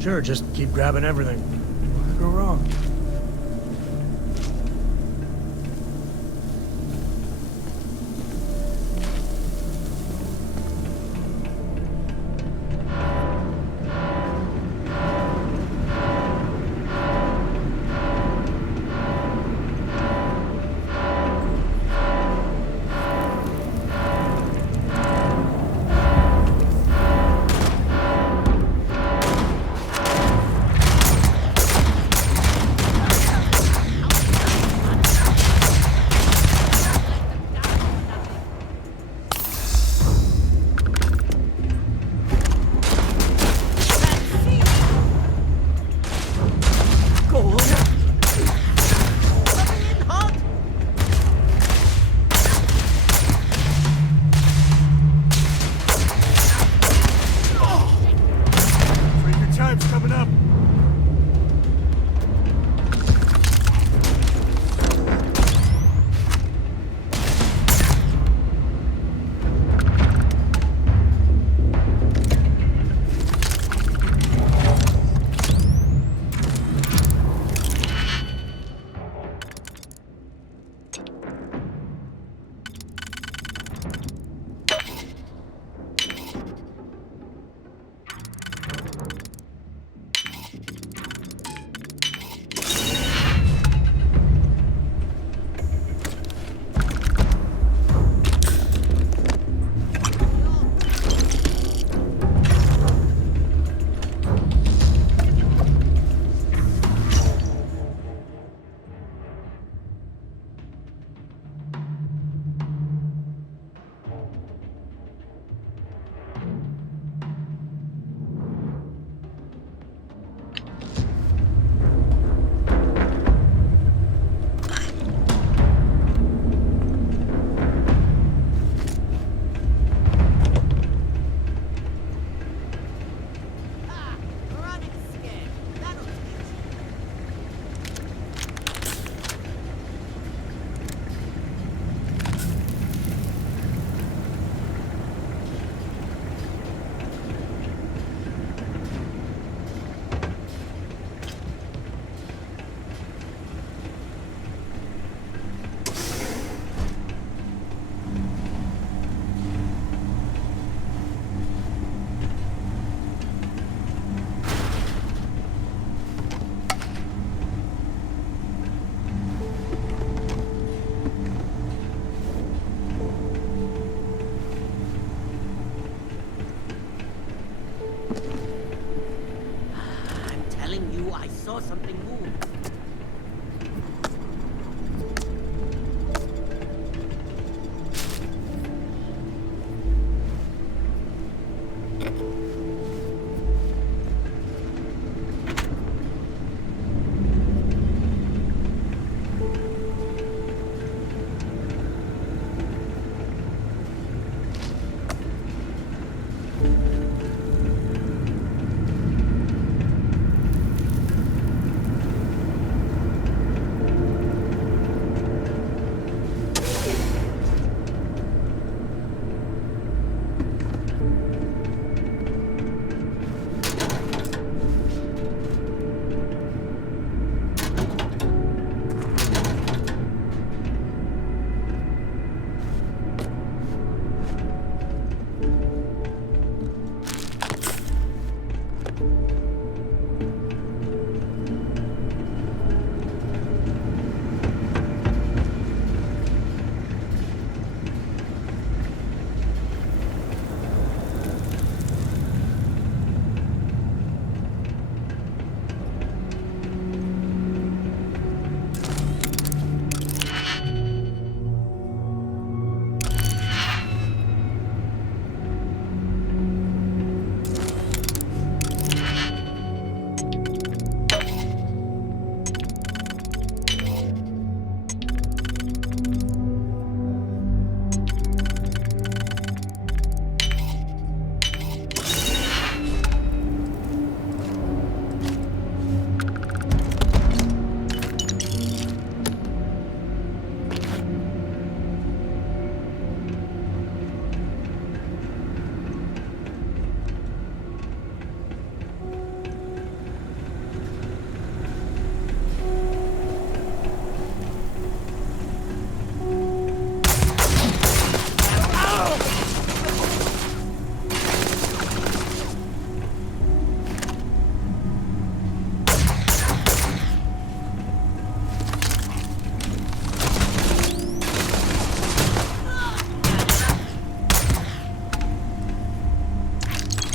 Sure, just keep grabbing everything. What could go wrong?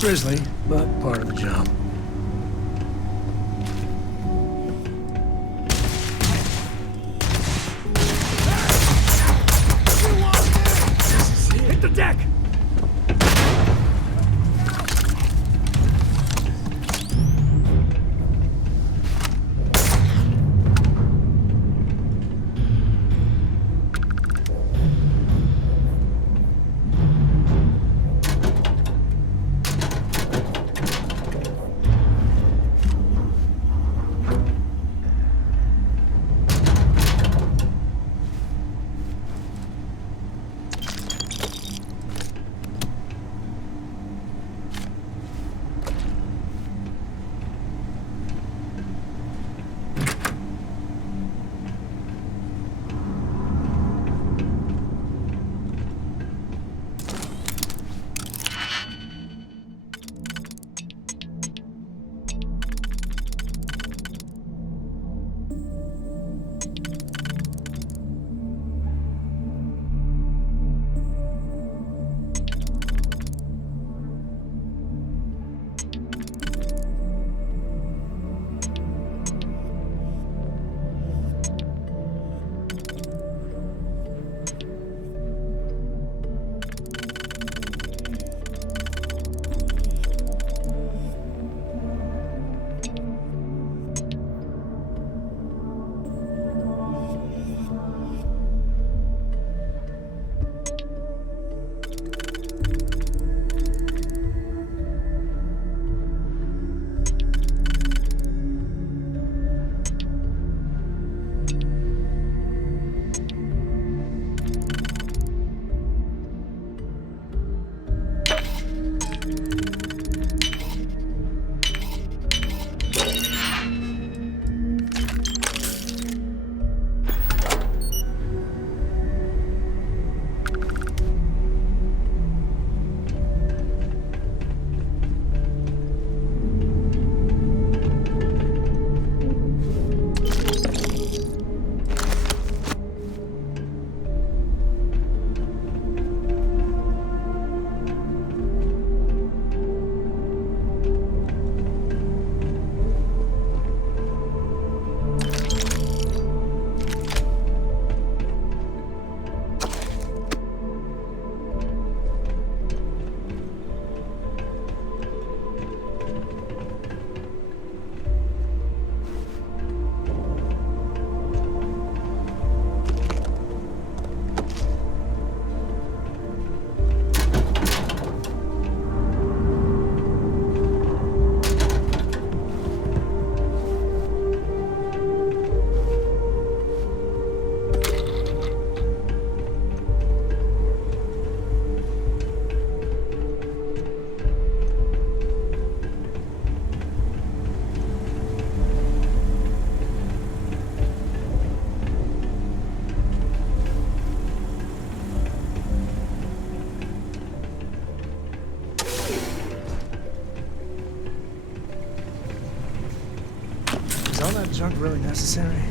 grisly, but part of the job. Hit the deck! Is all that junk really necessary?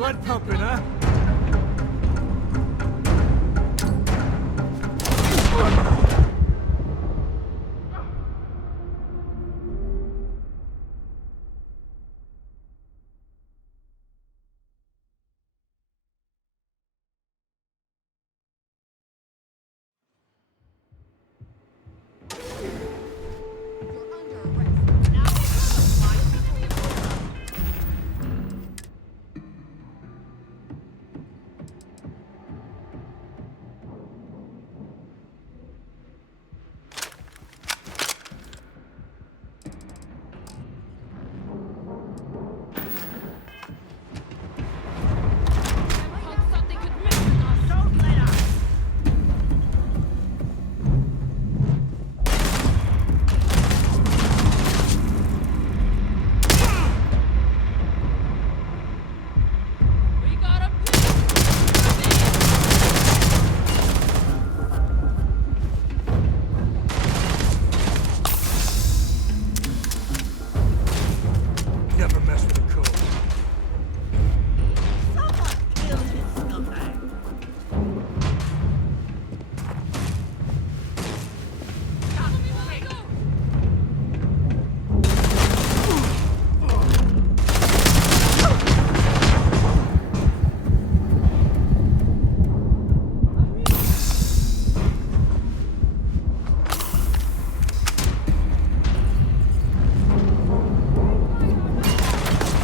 Blood pumping, huh? Never mess with a code. Someone killed his scumbag.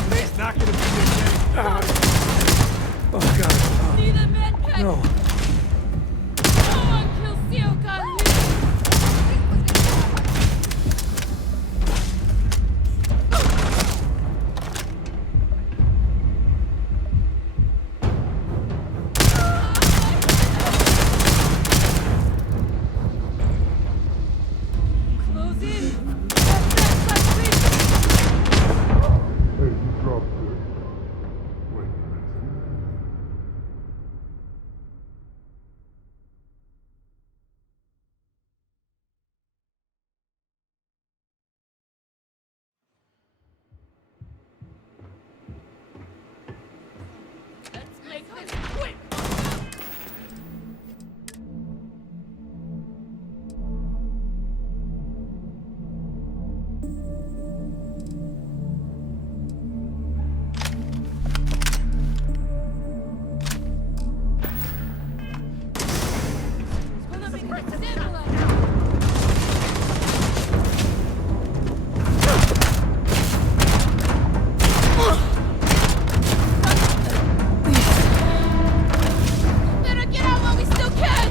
Today's not gonna be your day. Oh god. Need a med pack. No. Someone kill Sioka. Close in. That's please. Hey, you dropped it. Wait a minute. Let's make this quick. It's gonna be stabilized. Better get out while we still can!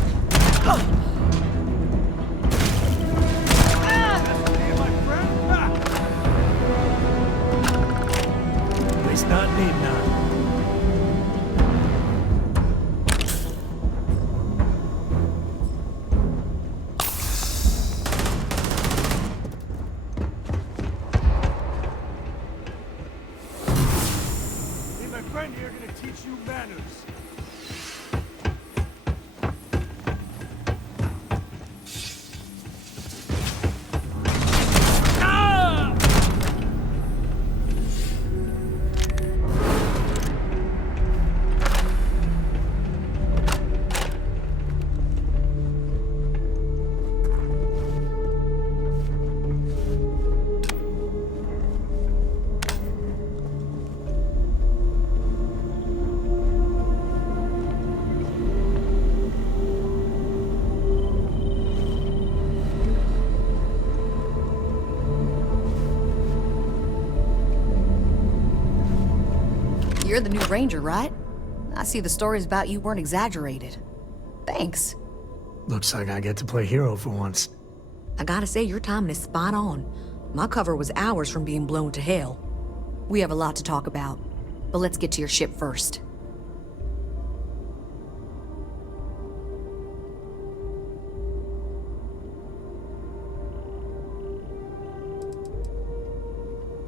Me and my friend? Ha! At least not need none. Me and my friend here are gonna teach you manners. You're the new ranger, right? I see the stories about you weren't exaggerated. Thanks. Looks like I get to play hero for once. I gotta say, your timing is spot on. My cover was hours from being blown to hell. We have a lot to talk about, but let's get to your ship first.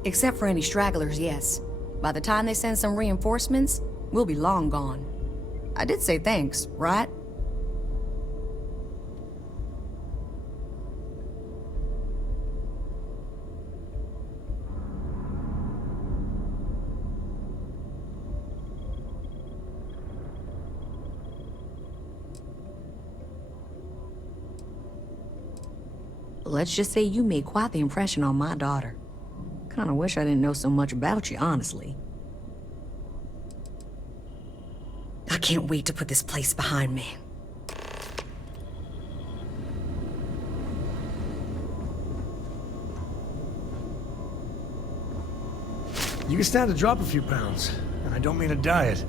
Except for any stragglers, yes. By the time they send some reinforcements, we'll be long gone. I did say thanks, right? let's just say you made quite the impression on my daughter. Kinda wish I didn't know so much about you, honestly. I can't wait to put this place behind me. You can stand to drop a few pounds, and I don't mean a diet.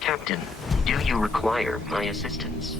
Captain, do you require my assistance?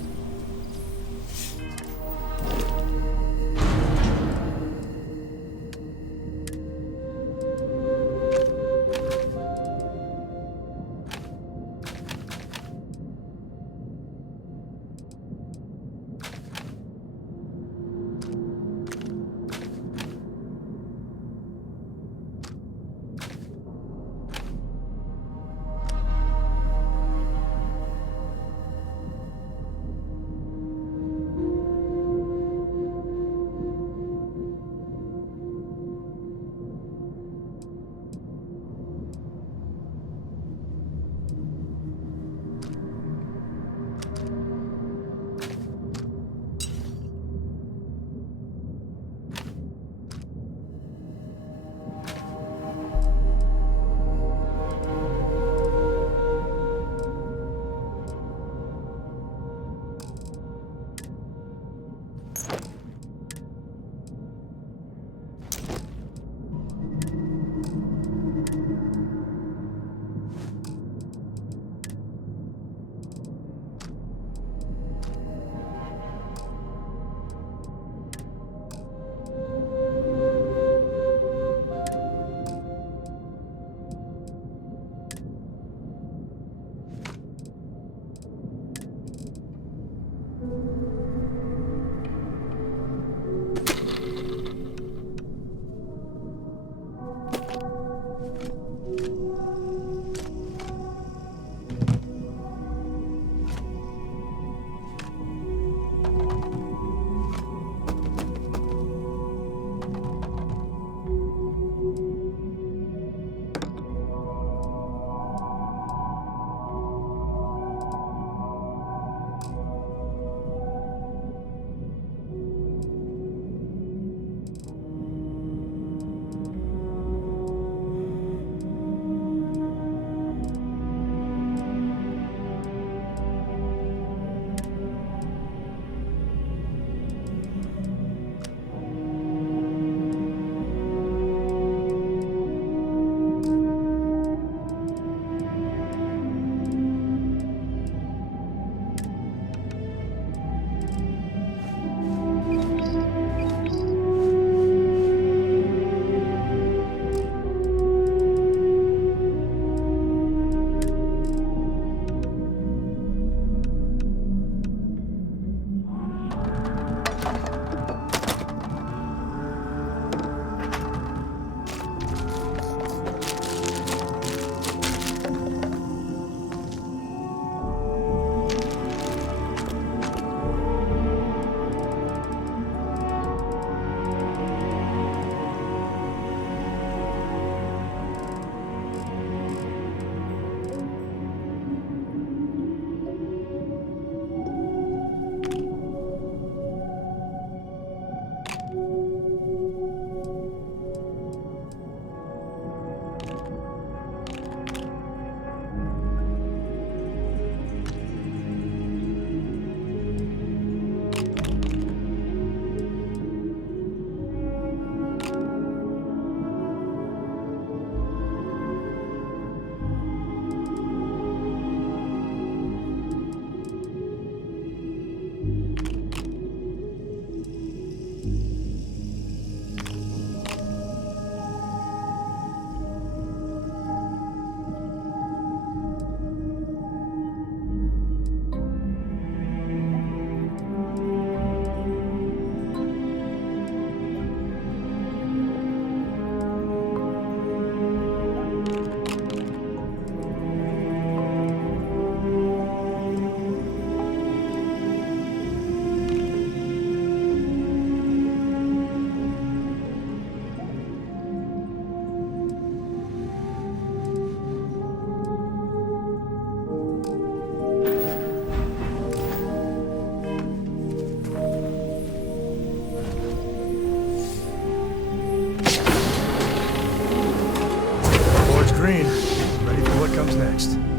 comes next?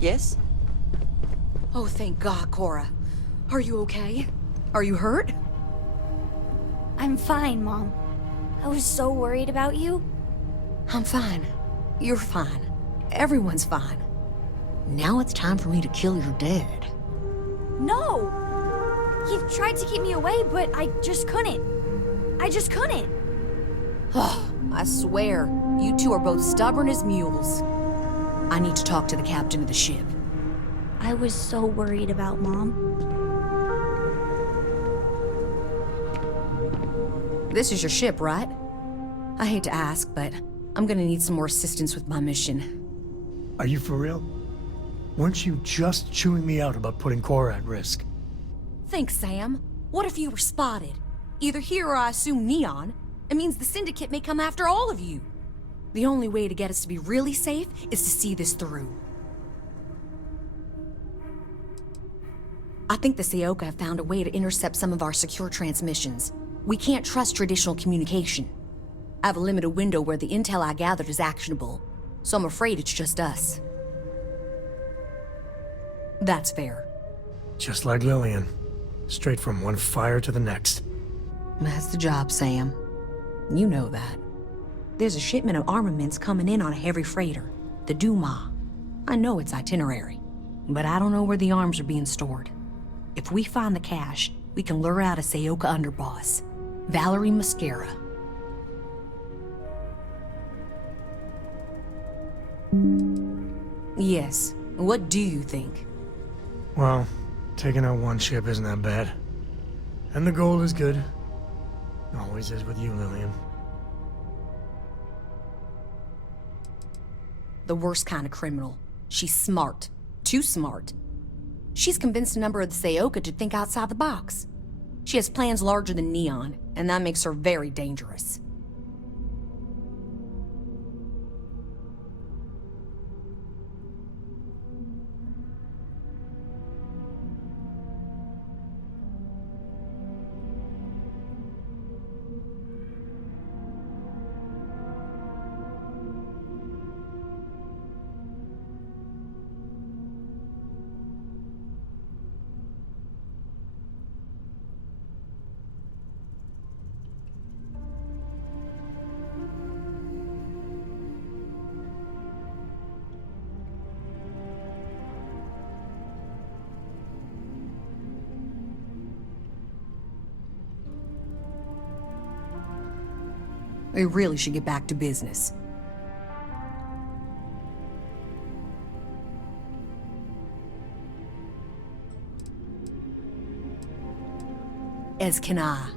Yes? Oh, thank God, Cora. Are you okay? Are you hurt? I'm fine, Mom. I was so worried about you. I'm fine. You're fine. Everyone's fine. Now it's time for me to kill your dad. No! He tried to keep me away, but I just couldn't. I just couldn't. Oh, I swear, you two are both stubborn as mules. I need to talk to the captain of the ship. I was so worried about Mom. This is your ship, right? I hate to ask, but I'm gonna need some more assistance with my mission. Are you for real? Weren't you just chewing me out about putting Cora at risk? Thanks, Sam. What if you were spotted? Either here or I assume Neon. It means the Syndicate may come after all of you. The only way to get us to be really safe is to see this through. I think the Seoka have found a way to intercept some of our secure transmissions. We can't trust traditional communication. I have a limited window where the intel I gathered is actionable, so I'm afraid it's just us. That's fair. Just like Lillian. Straight from one fire to the next. That's the job, Sam. You know that. There's a shipment of armaments coming in on a heavy freighter, the Duma. I know its itinerary, but I don't know where the arms are being stored. If we find the cache, we can lure out a Seoka underboss, Valerie Mascara. Yes, what do you think? Well, taking out one ship isn't that bad. And the goal is good. Always is with you, Lillian. The worst kind of criminal. She's smart. Too smart. She's convinced a number of the Seoka to think outside the box. She has plans larger than Neon, and that makes her very dangerous. We really should get back to business. As can I.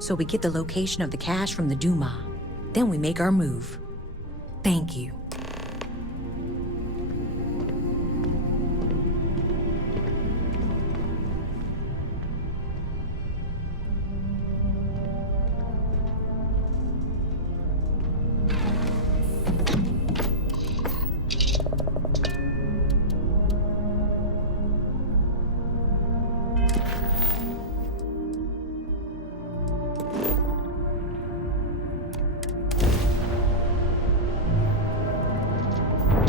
So we get the location of the cache from the Duma. Then we make our move. Thank you.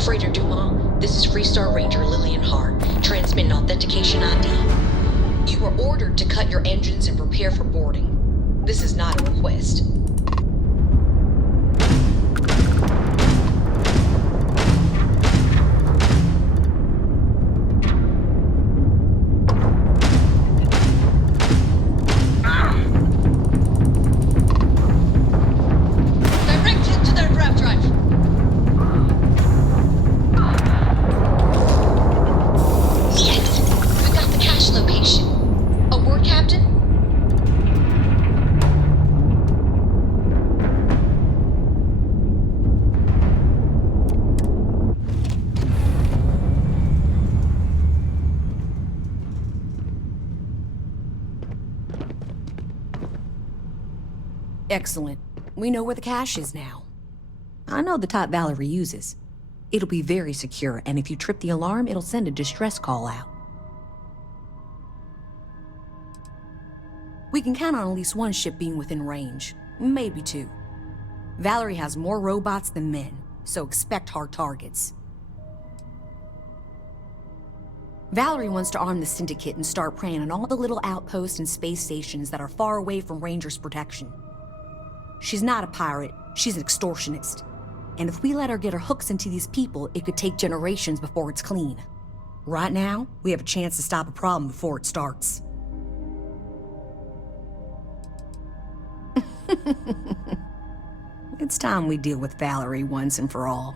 Freighter Duma, this is Freestar Ranger Lillian Hart, transmitting authentication ID. You are ordered to cut your engines and prepare for boarding. This is not a request. Excellent. We know where the cache is now. I know the type Valerie uses. It'll be very secure, and if you trip the alarm, it'll send a distress call out. We can count on at least one ship being within range, maybe two. Valerie has more robots than men, so expect hard targets. Valerie wants to arm the Syndicate and start preying on all the little outposts and space stations that are far away from Rangers' protection. She's not a pirate, she's an extortionist. And if we let her get her hooks into these people, it could take generations before it's clean. Right now, we have a chance to stop a problem before it starts. It's time we deal with Valerie once and for all.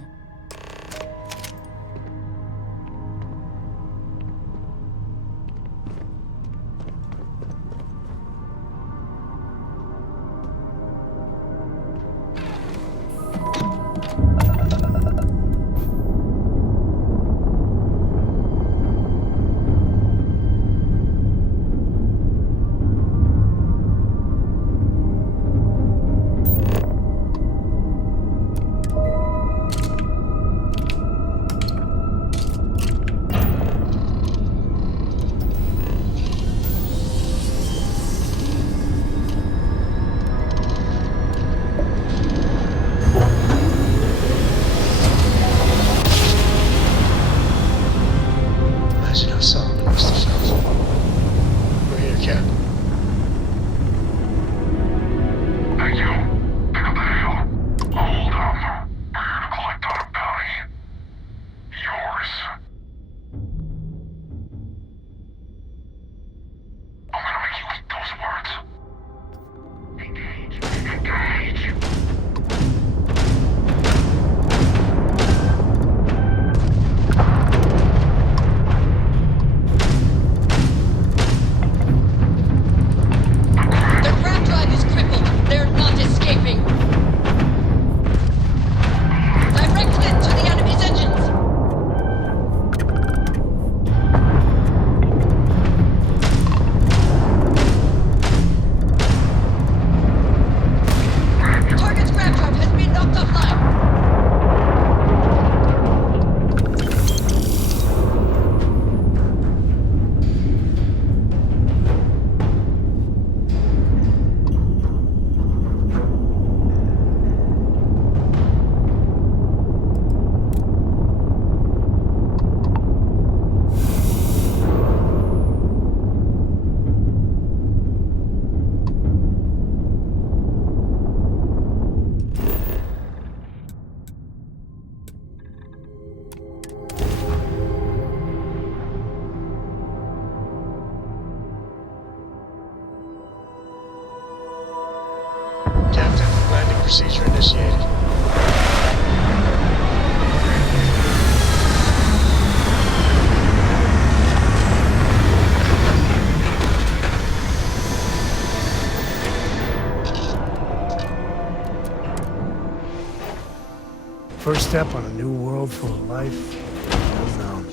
Imagine how Solomon must have felt. We're here, Cap. Thank you. Pick up the hail. Hold up. We're here to collect on a bounty. Yours. I'm gonna make you eat those words. Engage. Engage. Their grab drive is crippled. They're not escaping. Direct hit to the enemy's engines. Target's grab drive has been knocked offline. Captain, landing procedure initiated. First step on a new world full of life unknown.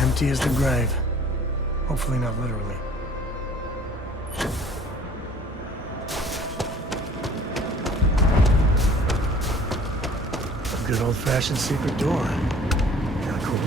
Empty as the grave. Hopefully not literally. A good old-fashioned secret door. Kinda cool.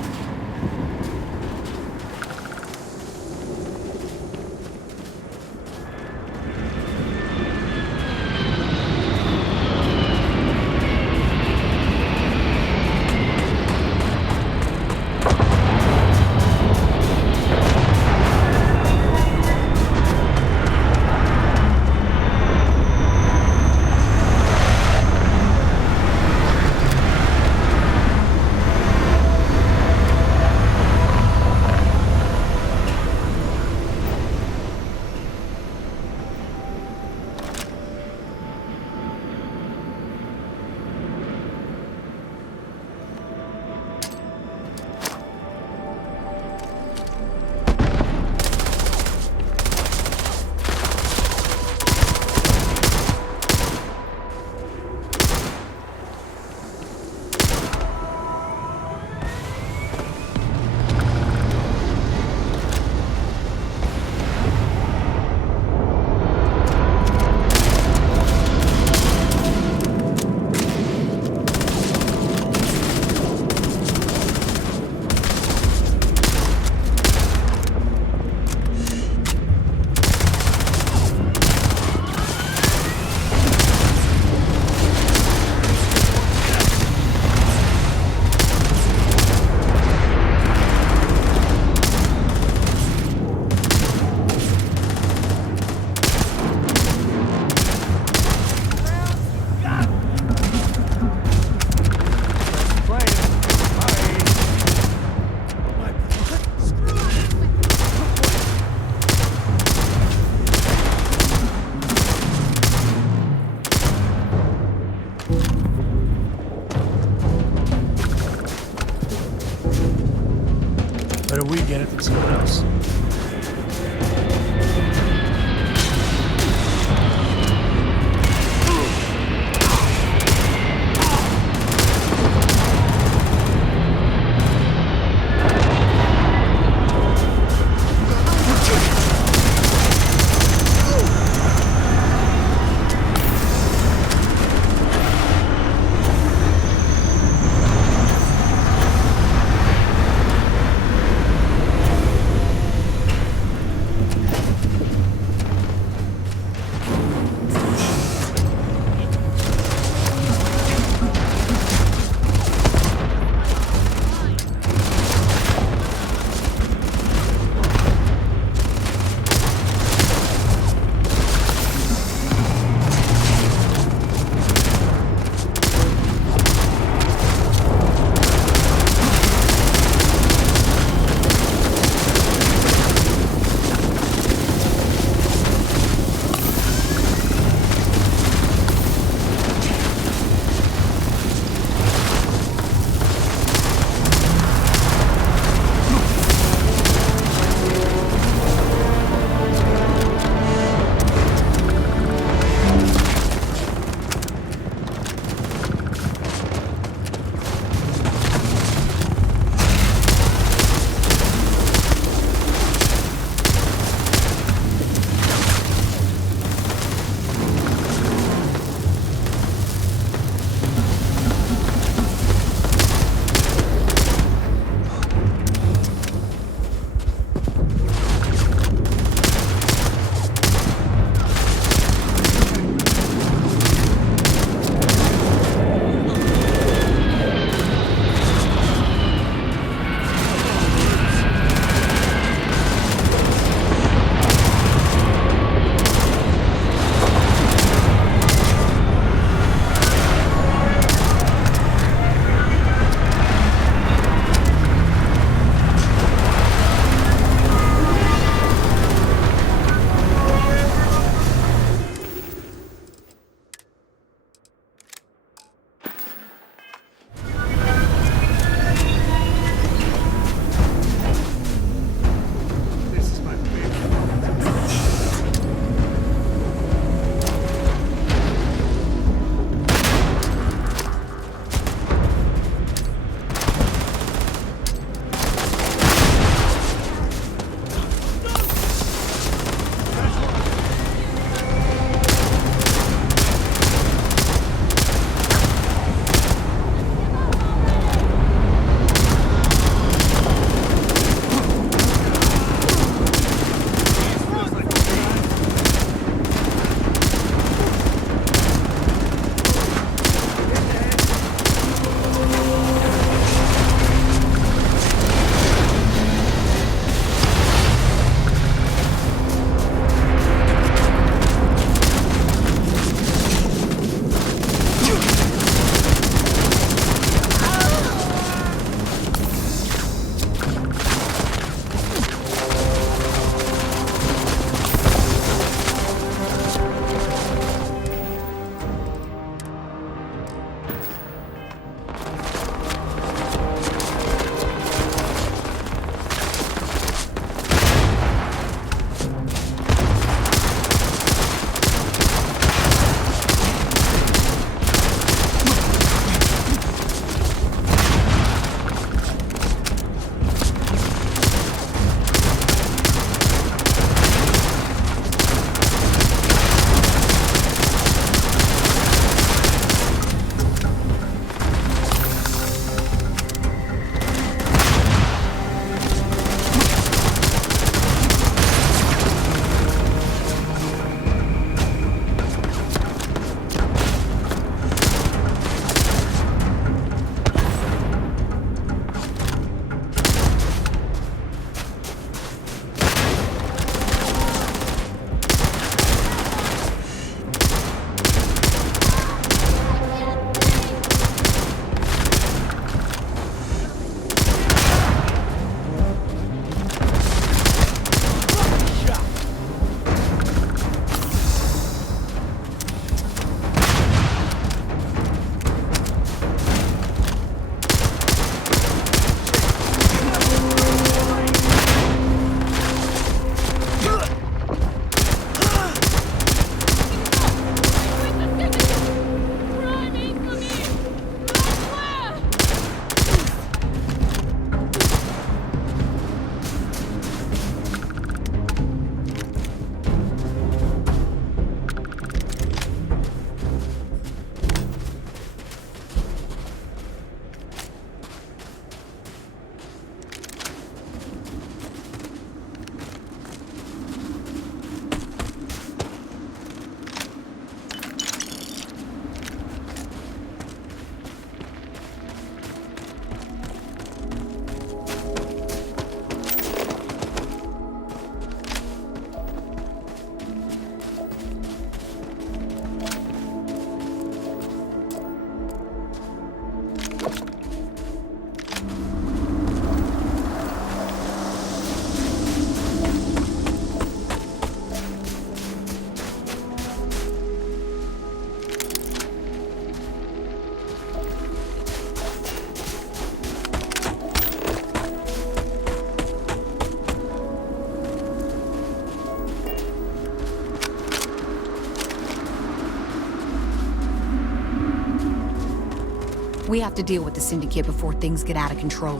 We have to deal with the Syndicate before things get out of control.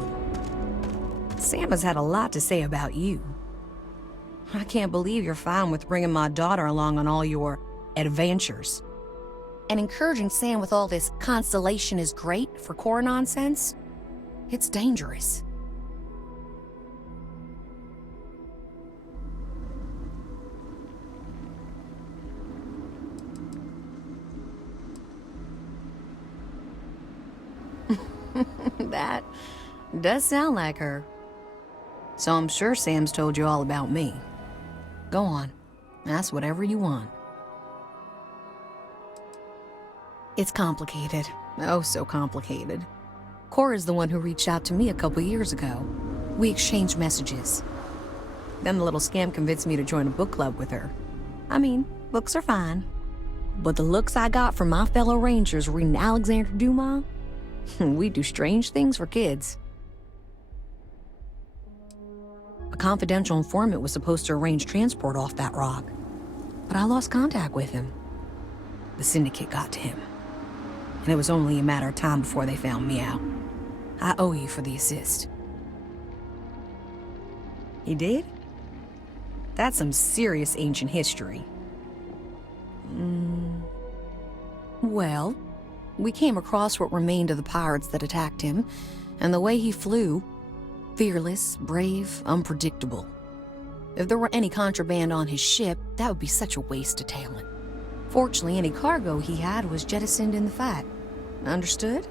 Sam has had a lot to say about you. I can't believe you're fine with bringing my daughter along on all your adventures. And encouraging Sam with all this constellation is great for core nonsense? It's dangerous. That does sound like her. So I'm sure Sam's told you all about me. Go on, ask whatever you want. It's complicated. Oh, so complicated. Cora's the one who reached out to me a couple years ago. We exchanged messages. Then the little scam convinced me to join a book club with her. I mean, books are fine. But the looks I got from my fellow Rangers reading Alexander Dumas, we do strange things for kids. A confidential informant was supposed to arrange transport off that rock, but I lost contact with him. The Syndicate got to him, and it was only a matter of time before they found me out. I owe you for the assist. He did? That's some serious ancient history. Well, we came across what remained of the pirates that attacked him, and the way he flew, fearless, brave, unpredictable. If there were any contraband on his ship, that would be such a waste of talent. Fortunately, any cargo he had was jettisoned in the fight. Understood?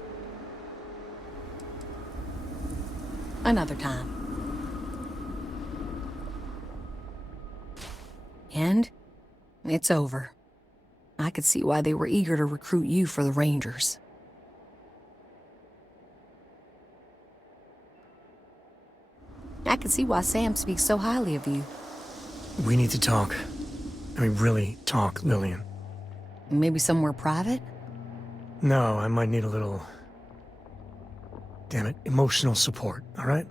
Another time. And it's over. I could see why they were eager to recruit you for the Rangers. I can see why Sam speaks so highly of you. We need to talk. I mean, really talk, Lillian. Maybe somewhere private? No, I might need a little... damn it, emotional support, all right?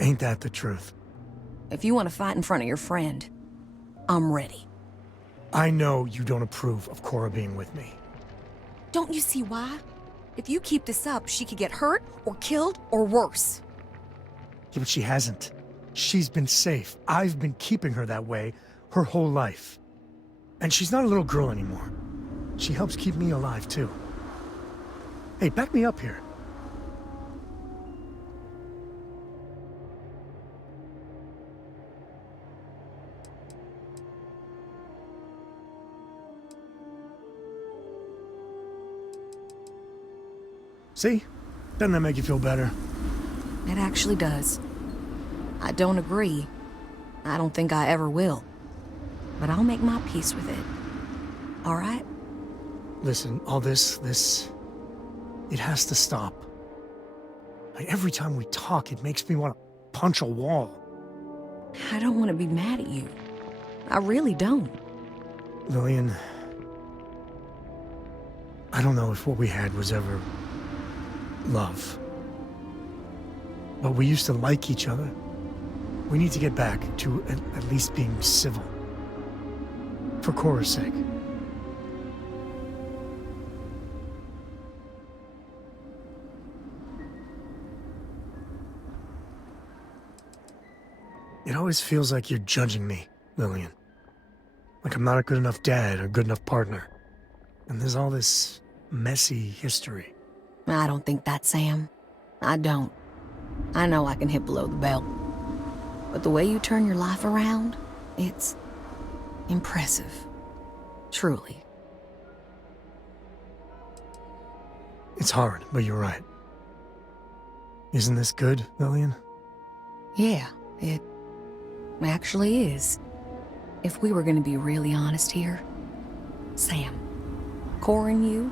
Ain't that the truth? If you want to fight in front of your friend, I'm ready. I know you don't approve of Cora being with me. Don't you see why? If you keep this up, she could get hurt, or killed, or worse. Yeah, but she hasn't. She's been safe. I've been keeping her that way her whole life. And she's not a little girl anymore. She helps keep me alive, too. Hey, back me up here. See? Doesn't that make you feel better? It actually does. I don't agree. I don't think I ever will. But I'll make my peace with it. All right? Listen, all this, it has to stop. Like, every time we talk, it makes me want to punch a wall. I don't want to be mad at you. I really don't. Lillian, I don't know if what we had was ever love. But we used to like each other. We need to get back to at least being civil. For Cora's sake. It always feels like you're judging me, Lillian. Like I'm not a good enough dad or good enough partner. And there's all this messy history. I don't think that, Sam. I don't. I know I can hit below the belt. But the way you turn your life around, it's impressive. Truly. It's hard, but you're right. Isn't this good, Lillian? Yeah, it actually is. If we were gonna be really honest here, Sam, Cora and you,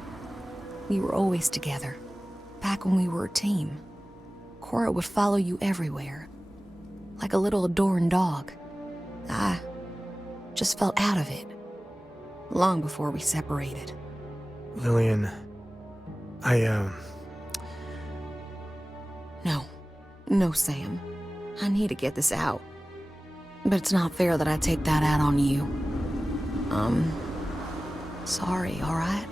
we were always together. Back when we were a team. Cora would follow you everywhere. Like a little adoring dog. I just felt out of it. Long before we separated. Lillian, No. No, Sam. I need to get this out. But it's not fair that I take that out on you. Sorry, alright?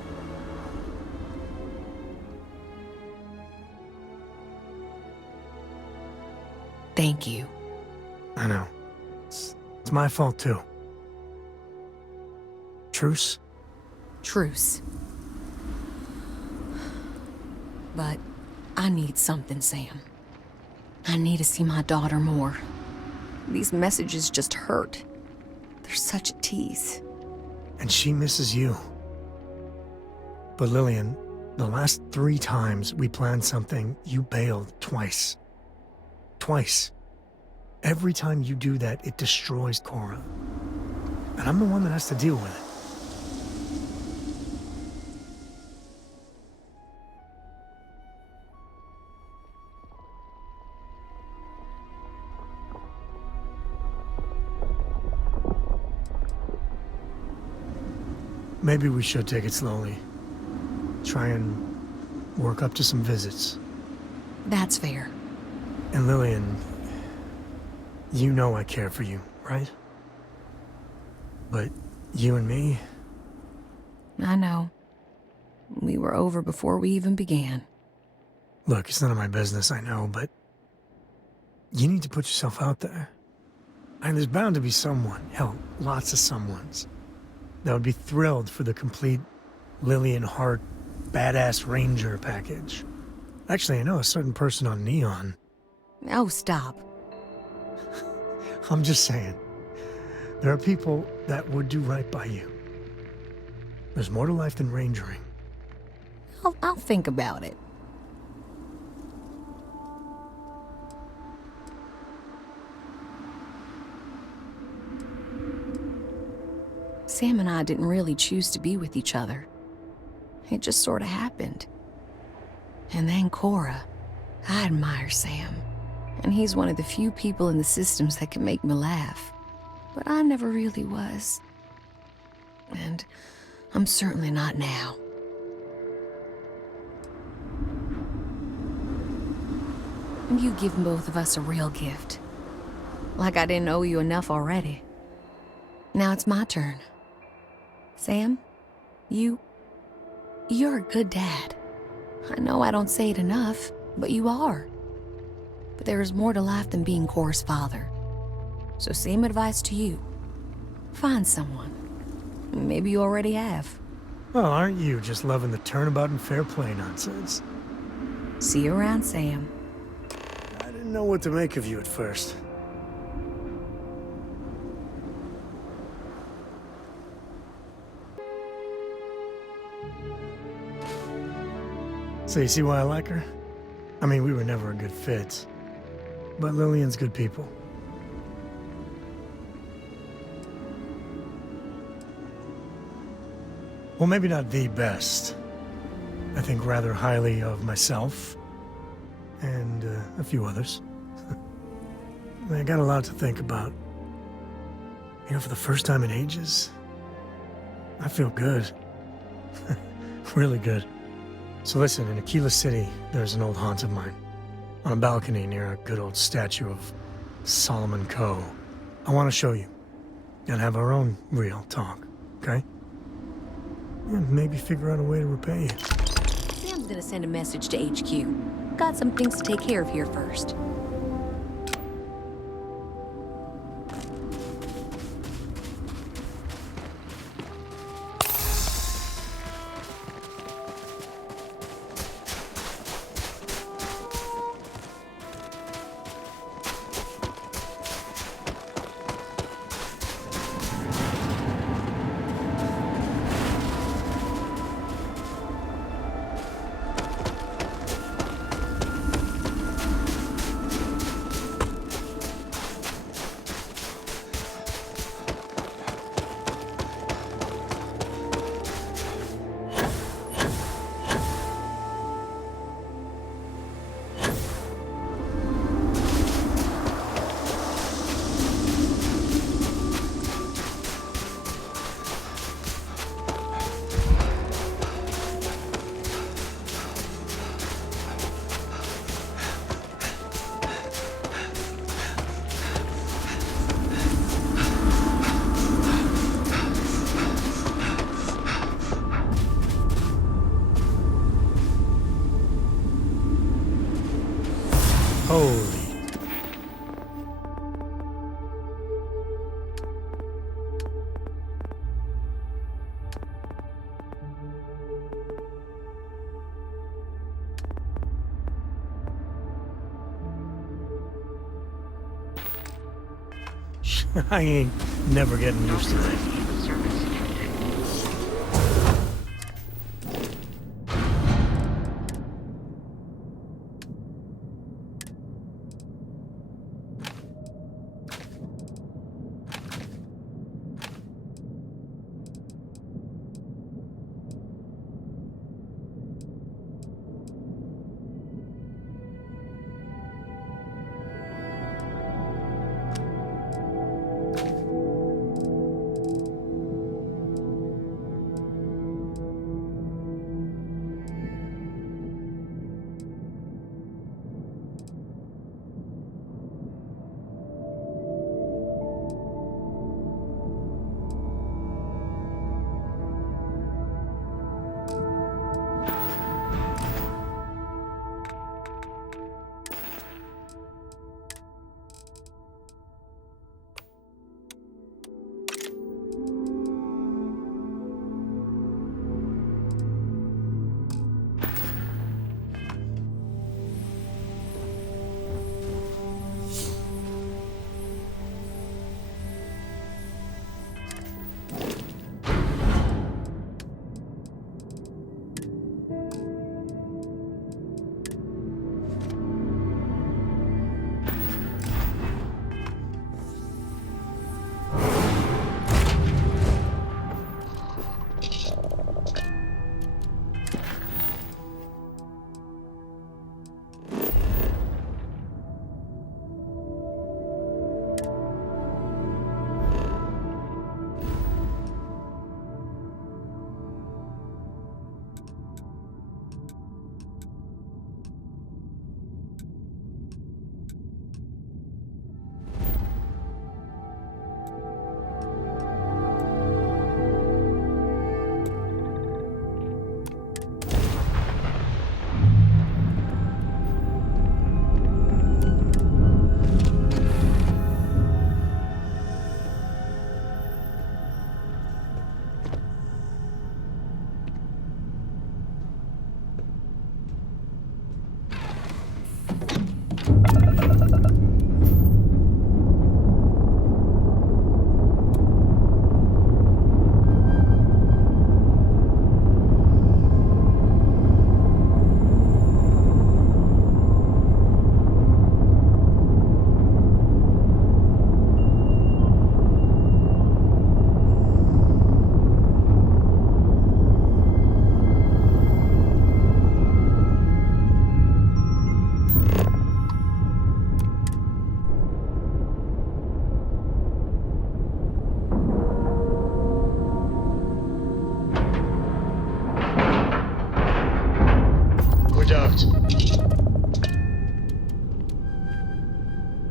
Thank you. I know. It's my fault, too. Truce? Truce. But I need something, Sam. I need to see my daughter more. These messages just hurt. They're such a tease. And she misses you. But Lillian, the last 3 times we planned something, you bailed twice. Twice. Every time you do that, it destroys Cora. And I'm the one that has to deal with it. Maybe we should take it slowly. Try and work up to some visits. That's fair. And Lillian, you know I care for you, right? But you and me, I know. We were over before we even began. look, it's none of my business, I know, but you need to put yourself out there. And there's bound to be someone, hell, lots of someones, that would be thrilled for the complete Lillian Hart badass ranger package. Actually, I know a certain person on Neon. Oh, stop. I'm just saying, there are people that would do right by you. There's more to life than rangering. I'll think about it. Sam and I didn't really choose to be with each other. It just sort of happened. And then Cora. I admire Sam. And he's one of the few people in the systems that can make me laugh. But I never really was. And I'm certainly not now. You give both of us a real gift. Like I didn't owe you enough already. Now it's my turn. Sam, you're a good dad. I know I don't say it enough, but you are. But there is more to life than being Cora's father. So same advice to you. Find someone. Maybe you already have. Well, aren't you just loving the turnabout and fair play nonsense? See you around, Sam. I didn't know what to make of you at first. So you see why I like her? I mean, we were never a good fit. But Lillian's good people. Well, maybe not the best. I think rather highly of myself. And a few others. I got a lot to think about. You know, for the first time in ages, I feel good. Really good. So listen, in Aquila City, there's an old haunt of mine. On a balcony near a good old statue of Solomon Coe. I want to show you. And have our own real talk, okay? And maybe figure out a way to repay you. Sam's gonna send a message to HQ. Got some things to take care of here first. Holy. I ain't never getting used to that. Service ended.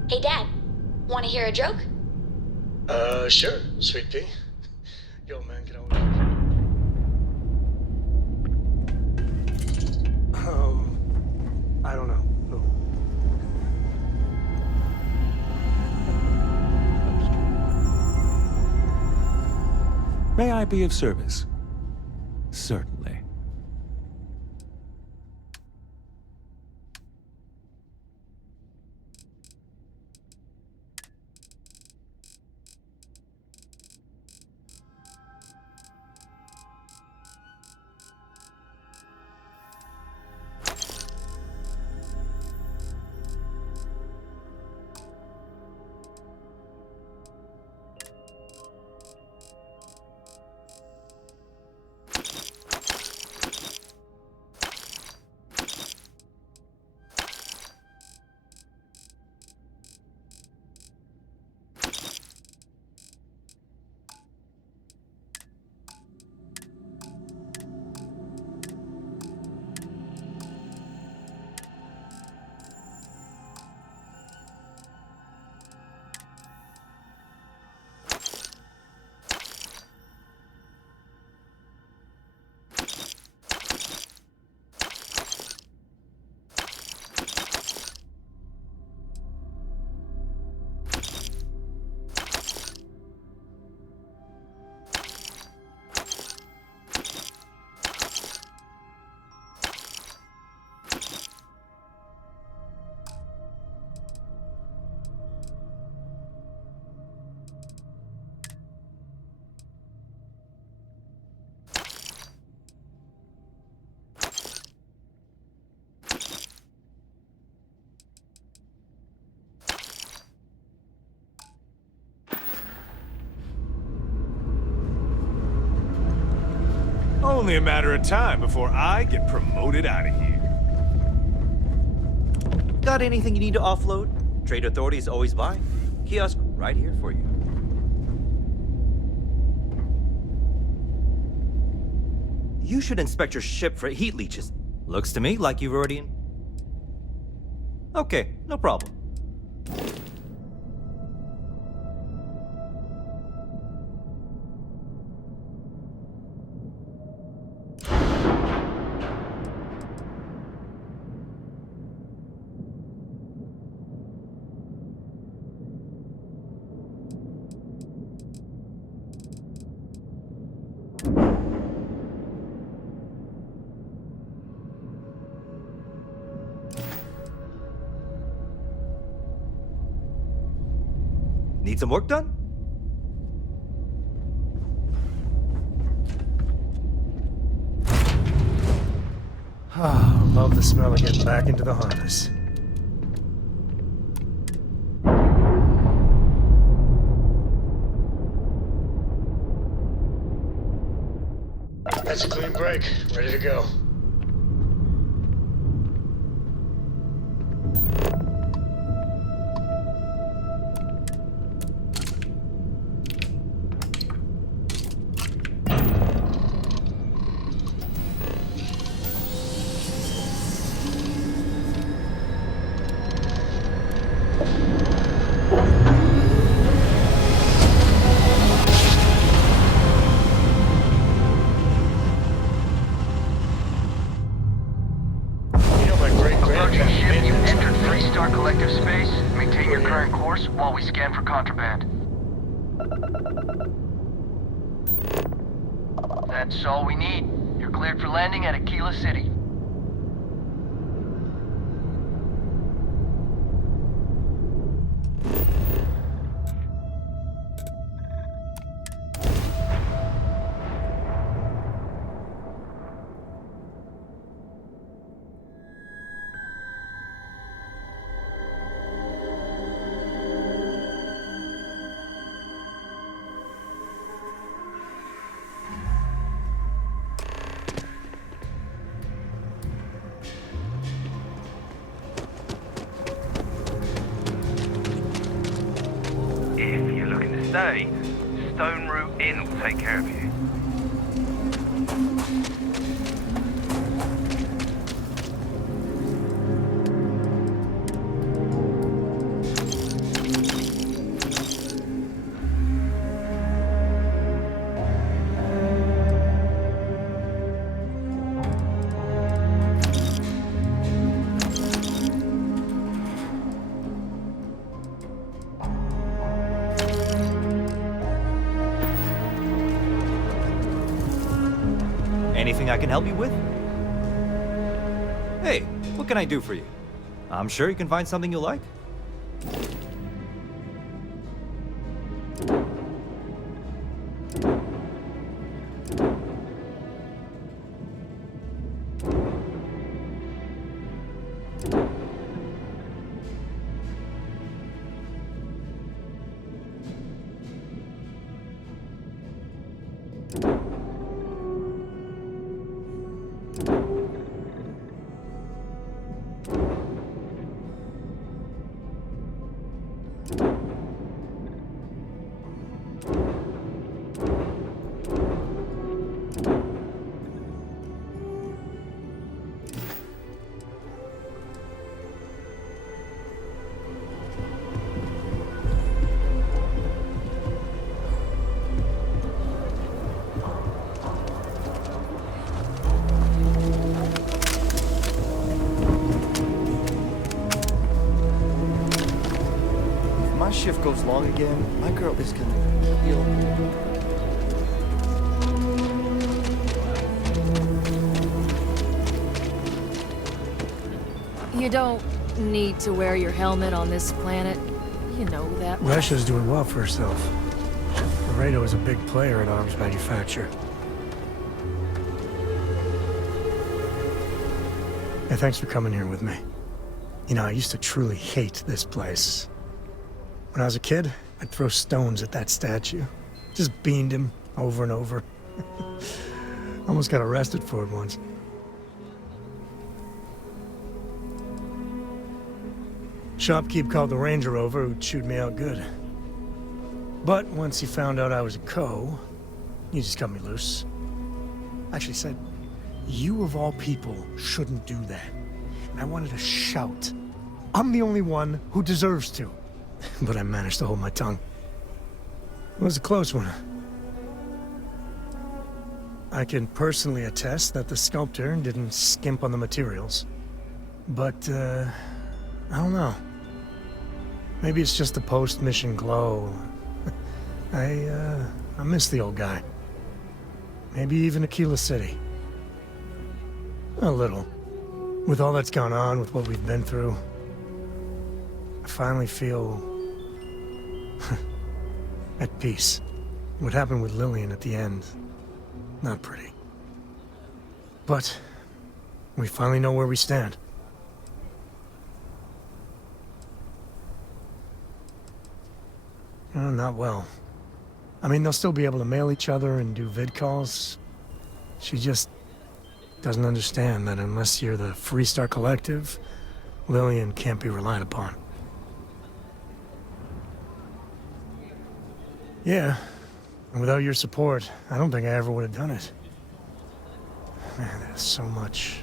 Hey, Dad. Want to hear a joke? Sure, Sweet Pea. Yo, man, can always... I don't know. Who? May I be of service? Certainly. only a matter of time before I get promoted out of here. Got anything you need to offload? Trade Authority is always by. Kiosk right here for you. You should inspect your ship for heat leeches. Looks to me like you've already... Okay, no problem. Need some work done? Ah, love the smell of getting back into the harness. That's a clean break. Ready to go. Approaching ship, you've entered Freestar Collective space. Maintain your current course while we scan for contraband. That's all we need. You're cleared for landing at Aquila City. If you're looking to stay, Stone Route Inn will take care of you. Anything I can help you with? Hey, what can I do for you? I'm sure you can find something you like. My shift goes long again. My girl is gonna heal. You don't need to wear your helmet on this planet. You know that. Russia's doing well for herself. Laredo is a big player in arms manufacture. Hey, thanks for coming here with me. You know, I used to truly hate this place. When I was a kid, I'd throw stones at that statue. Just beamed him over and over. Almost got arrested for it once. Shopkeep called the ranger over, who chewed me out good. But once he found out I was a co, he just cut me loose. Actually said, "You of all people shouldn't do that." And I wanted to shout. I'm the only one who deserves to. But I managed to hold my tongue. It was a close one. I can personally attest that the sculptor didn't skimp on the materials. But, I don't know. Maybe it's just the post-mission glow. I miss the old guy. Maybe even Aquila City. A little. With all that's gone on, with what we've been through, I finally feel at peace. What happened with Lillian at the end, not pretty. But we finally know where we stand. Not well. I mean, they'll still be able to mail each other and do vid calls. She just doesn't understand that unless you're the Freestar Collective, Lillian can't be relied upon. Yeah, and without your support, I don't think I ever would have done it. Man, there's so much.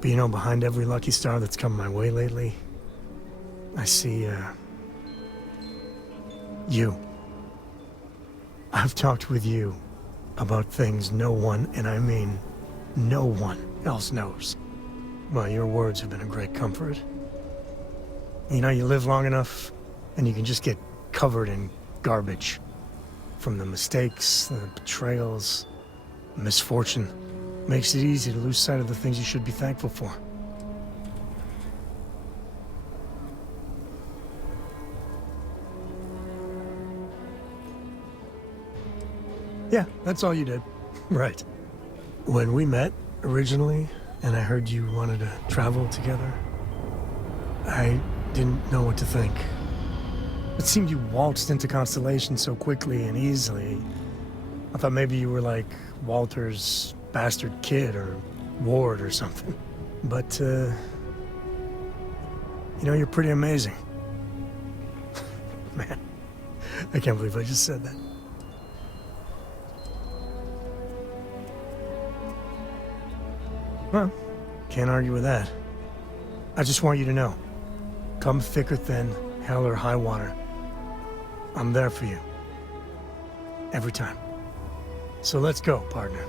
But you know, behind every lucky star that's come my way lately, I see, you. I've talked with you about things no one, and I mean no one else knows. Well, your words have been a great comfort. You know, you live long enough, and you can just get covered in garbage. From the mistakes, the betrayals, misfortune. Makes it easy to lose sight of the things you should be thankful for. Yeah, that's all you did. Right. When we met originally, and I heard you wanted to travel together, I didn't know what to think. It seemed you waltzed into Constellation so quickly and easily. I thought maybe you were like Walter's bastard kid or Ward or something. But, you know, you're pretty amazing. Man, I can't believe I just said that. Well, can't argue with that. I just want you to know, come thick or thin, hell or high water, I'm there for you. Every time. So let's go, partner.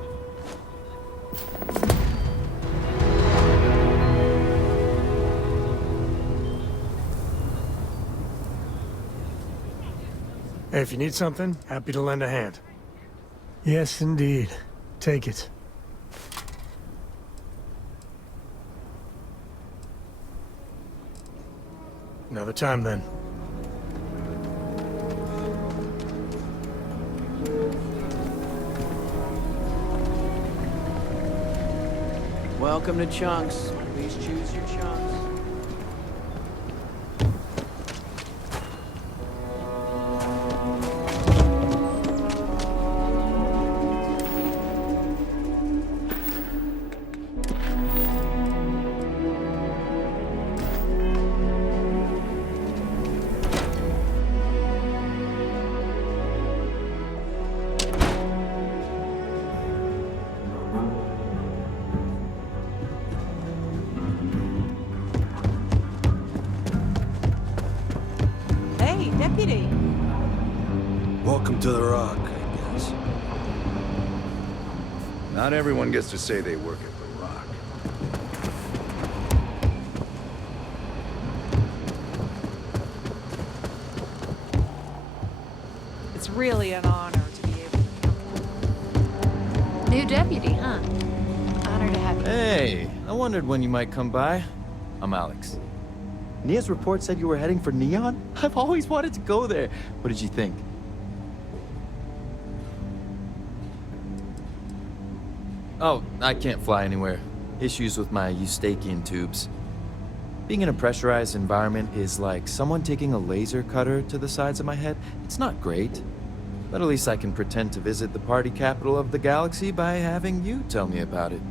Hey, if you need something, happy to lend a hand. Yes, indeed. Take it. Another time, then. Welcome to Chunks. Please choose your chunks. Deputy. Welcome to the Rock, I guess. Not everyone gets to say they work at the Rock. It's really an honor to be able to come. New deputy, huh? Honor to have you. Hey, I wondered when you might come by. I'm Alex. Nia's report said you were heading for Neon? I've always wanted to go there. What did you think? Oh, I can't fly anywhere. Issues with my Eustachian tubes. Being in a pressurized environment is like someone taking a laser cutter to the sides of my head. It's not great. But at least I can pretend to visit the party capital of the galaxy by having you tell me about it.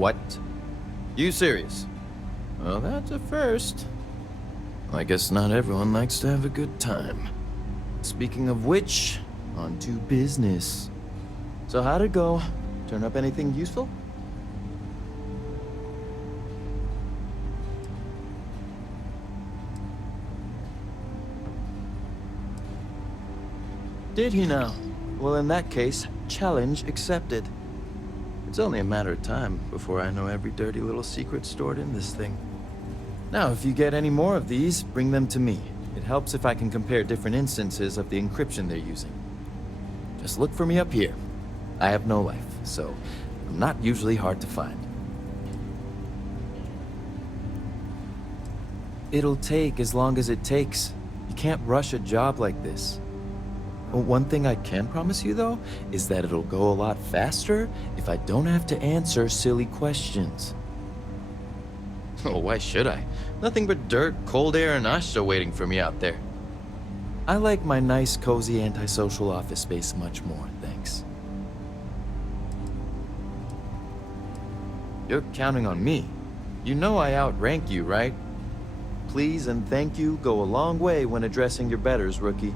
What? You serious? Well, that's a first. I guess not everyone likes to have a good time. Speaking of which, on to business. So how'd it go? Turn up anything useful? Did he now? Well, in that case, challenge accepted. It's only a matter of time before I know every dirty little secret stored in this thing. Now, if you get any more of these, bring them to me. It helps if I can compare different instances of the encryption they're using. Just look for me up here. I have no life, so I'm not usually hard to find. It'll take as long as it takes. You can't rush a job like this. One thing I can promise you, though, is that it'll go a lot faster if I don't have to answer silly questions. Oh, why should I? Nothing but dirt, cold air, and Ashta waiting for me out there. I like my nice, cozy, antisocial office space much more, thanks. You're counting on me. You know I outrank you, right? Please and thank you go a long way when addressing your betters, rookie.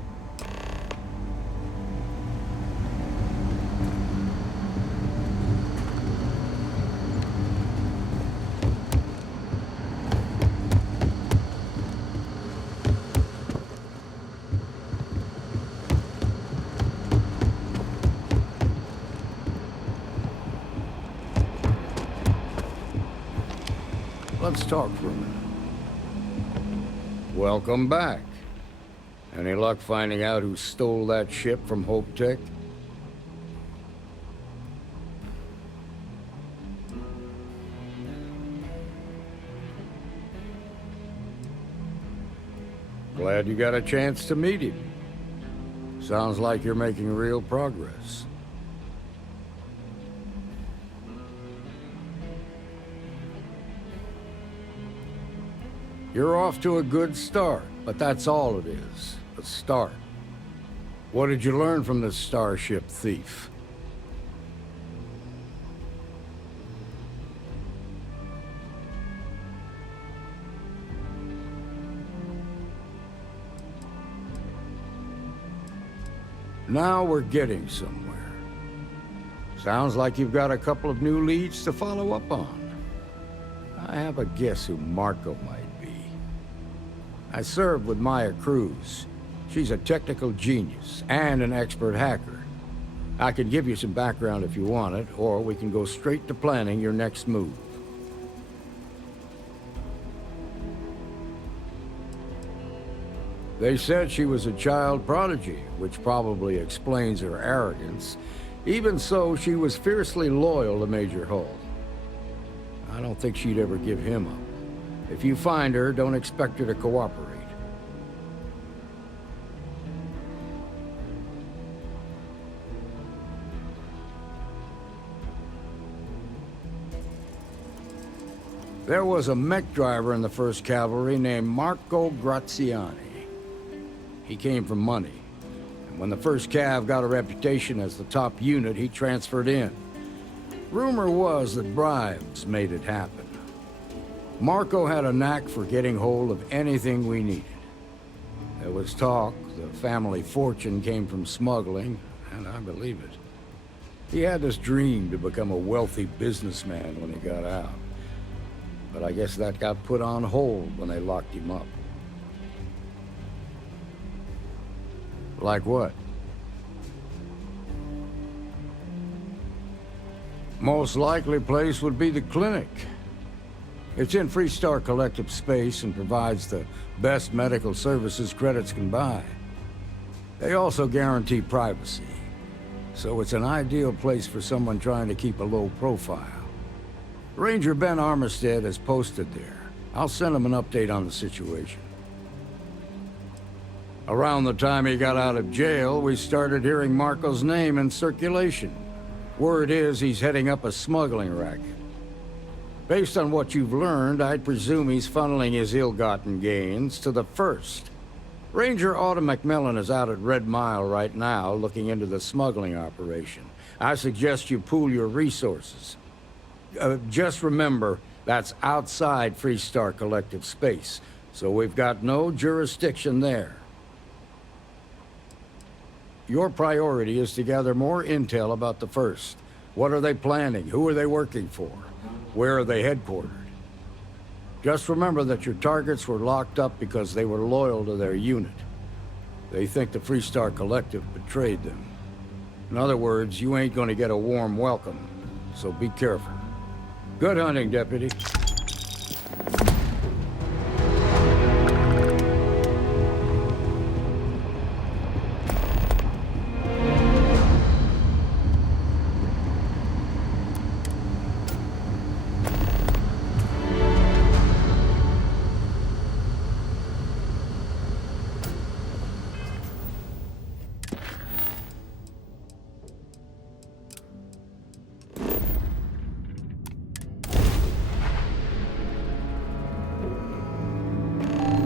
Let's talk for a minute. Welcome back. Any luck finding out who stole that ship from Hope Tech? Glad you got a chance to meet him. Sounds like you're making real progress. You're off to a good start, but that's all it is, a start. What did you learn from this starship thief? Now we're getting somewhere. Sounds like you've got a couple of new leads to follow up on. I have a guess who Marco might be. I served with Maya Cruz. She's a technical genius and an expert hacker. I can give you some background if you want it, or we can go straight to planning your next move. They said she was a child prodigy, which probably explains her arrogance. Even so, she was fiercely loyal to Major Hull. I don't think she'd ever give him up. If you find her, don't expect her to cooperate. There was a mech driver in the 1st Cavalry named Marco Graziani. He came from money, and when the 1st Cav got a reputation as the top unit, he transferred in. Rumor was that bribes made it happen. Marco had a knack for getting hold of anything we needed. There was talk the family fortune came from smuggling, and I believe it. He had this dream to become a wealthy businessman when he got out. But I guess that got put on hold when they locked him up. Like what? Most likely place would be the clinic. It's in Freestar Collective space and provides the best medical services credits can buy. They also guarantee privacy, so it's an ideal place for someone trying to keep a low profile. Ranger Ben Armistead is posted there. I'll send him an update on the situation. Around the time he got out of jail, we started hearing Marco's name in circulation. Word is he's heading up a smuggling racket. Based on what you've learned, I'd presume he's funneling his ill-gotten gains to the First. Ranger Autumn McMillan is out at Red Mile right now, looking into the smuggling operation. I suggest you pool your resources. Just remember, that's outside Freestar Collective space, so we've got no jurisdiction there. Your priority is to gather more intel about the First. What are they planning? Who are they working for? Where are they headquartered? Just remember that your targets were locked up because they were loyal to their unit. They think the Freestar Collective betrayed them. In other words, you ain't gonna get a warm welcome, so be careful. Good hunting, Deputy.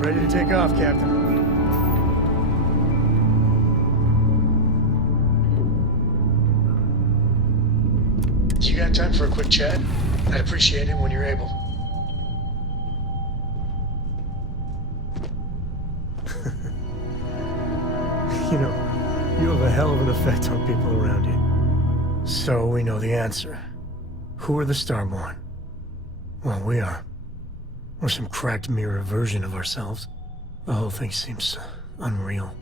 Ready to take off, Captain. You got time for a quick chat? I'd appreciate it when you're able. You know, you have a hell of an effect on people around you. So we know the answer. Who are the Starborn? Well, we are. Or some cracked mirror version of ourselves. The whole thing seems unreal.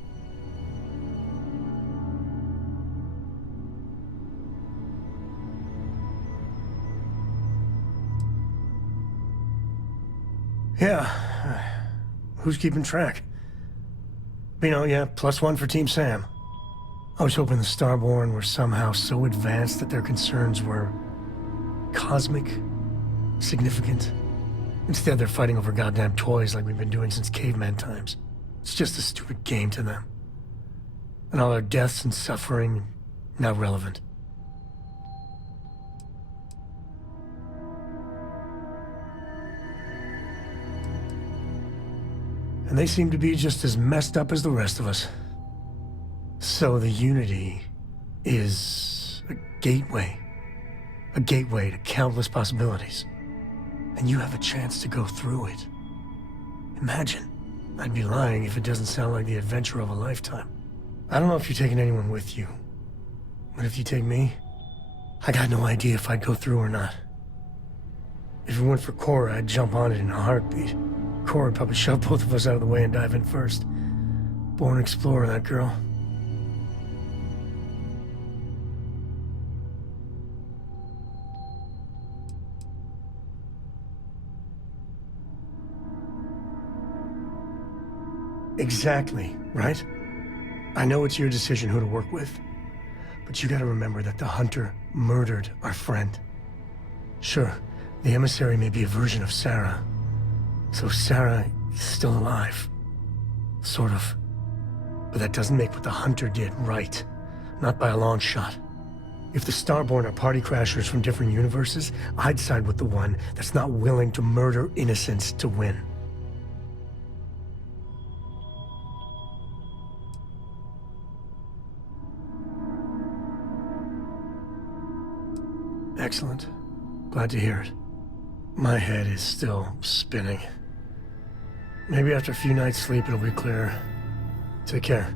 Yeah. Who's keeping track? You know, yeah, +1 for Team Sam. I was hoping the Starborn were somehow so advanced that their concerns were cosmic, significant. Instead, they're fighting over goddamn toys like we've been doing since caveman times. It's just a stupid game to them. And all our deaths and suffering, not relevant. And they seem to be just as messed up as the rest of us. So the Unity is a gateway. A gateway to countless possibilities. And you have a chance to go through it. Imagine. I'd be lying if it doesn't sound like the adventure of a lifetime. I don't know if you're taking anyone with you, but if you take me, I got no idea if I'd go through or not. If it weren't for Cora, I'd jump on it in a heartbeat. Cora would probably shove both of us out of the way and dive in first. Born explorer, that girl. Exactly, right? I know it's your decision who to work with, but you gotta remember that the Hunter murdered our friend. Sure, the emissary may be a version of Sarah, so Sarah is still alive. Sort of. But that doesn't make what the Hunter did right. Not by a long shot. If the Starborn are party crashers from different universes, I'd side with the one that's not willing to murder innocents to win. Excellent. Glad to hear it. My head is still spinning. Maybe after a few nights' sleep it'll be clearer. Take care.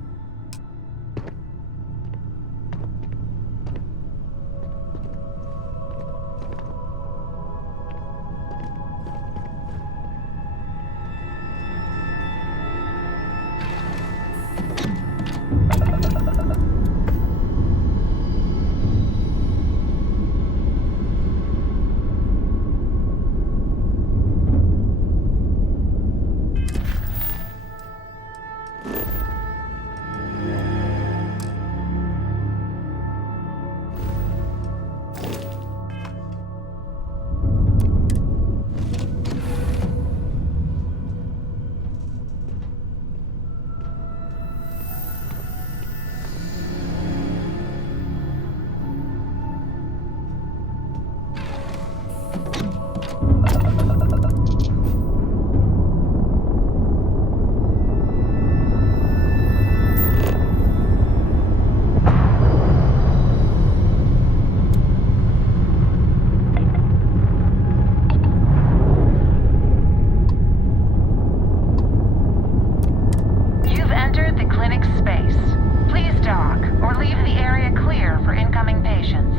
clinic space. Please dock, or leave the area clear for incoming patients.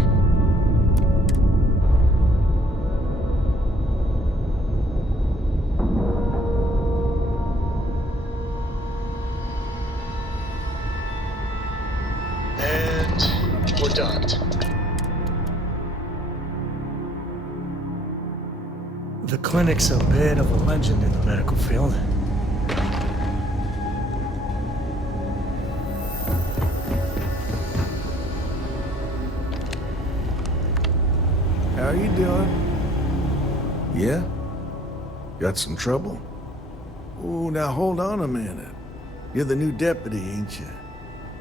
And we're docked. The clinic's a bit of a legend in the medical field. How you doing? Yeah? Got some trouble? Oh, now hold on a minute. You're the new deputy, ain't you?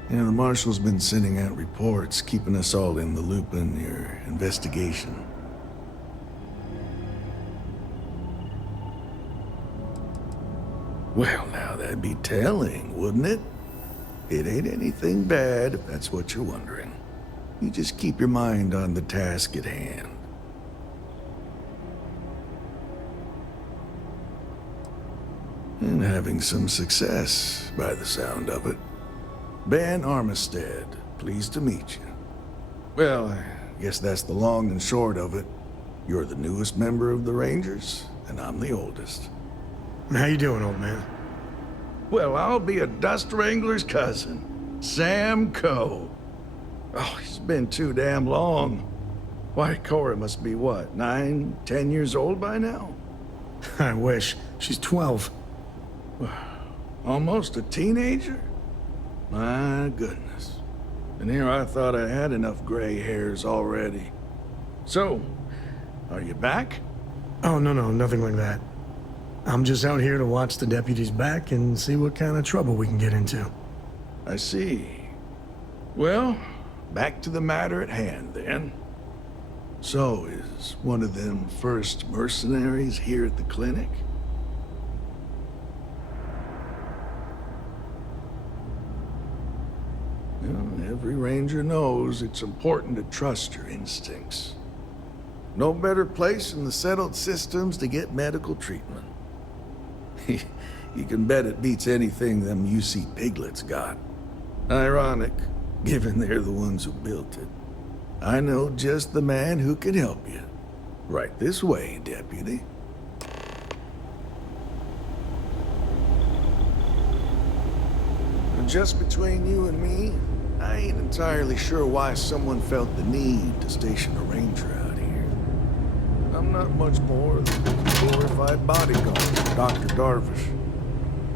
Yeah, the marshal's been sending out reports, keeping us all in the loop in your investigation. Well, now that'd be telling, wouldn't it? It ain't anything bad, if that's what you're wondering. You just keep your mind on the task at hand. And having some success, by the sound of it. Ben Armistead, pleased to meet you. Well, I guess that's the long and short of it. You're the newest member of the Rangers, and I'm the oldest. How you doing, old man? Well, I'll be a dust wrangler's cousin, Sam Coe. Oh, it's been too damn long. Why, Cora must be what, 9, 10 years old by now? I wish. She's 12. Almost a teenager? My goodness. And here I thought I had enough gray hairs already. So, are you back? Oh, no, nothing like that. I'm just out here to watch the deputies back and see what kind of trouble we can get into. I see. Well, back to the matter at hand, then. So, is one of them first mercenaries here at the clinic? Well, every ranger knows it's important to trust your instincts. No better place in the settled systems to get medical treatment. You can bet it beats anything them UC piglets got. Ironic, given they're the ones who built it. I know just the man who can help you. Right this way, deputy. And just between you and me, I ain't entirely sure why someone felt the need to station a ranger out here. I'm not much more than a glorified bodyguard for Dr. Darvish.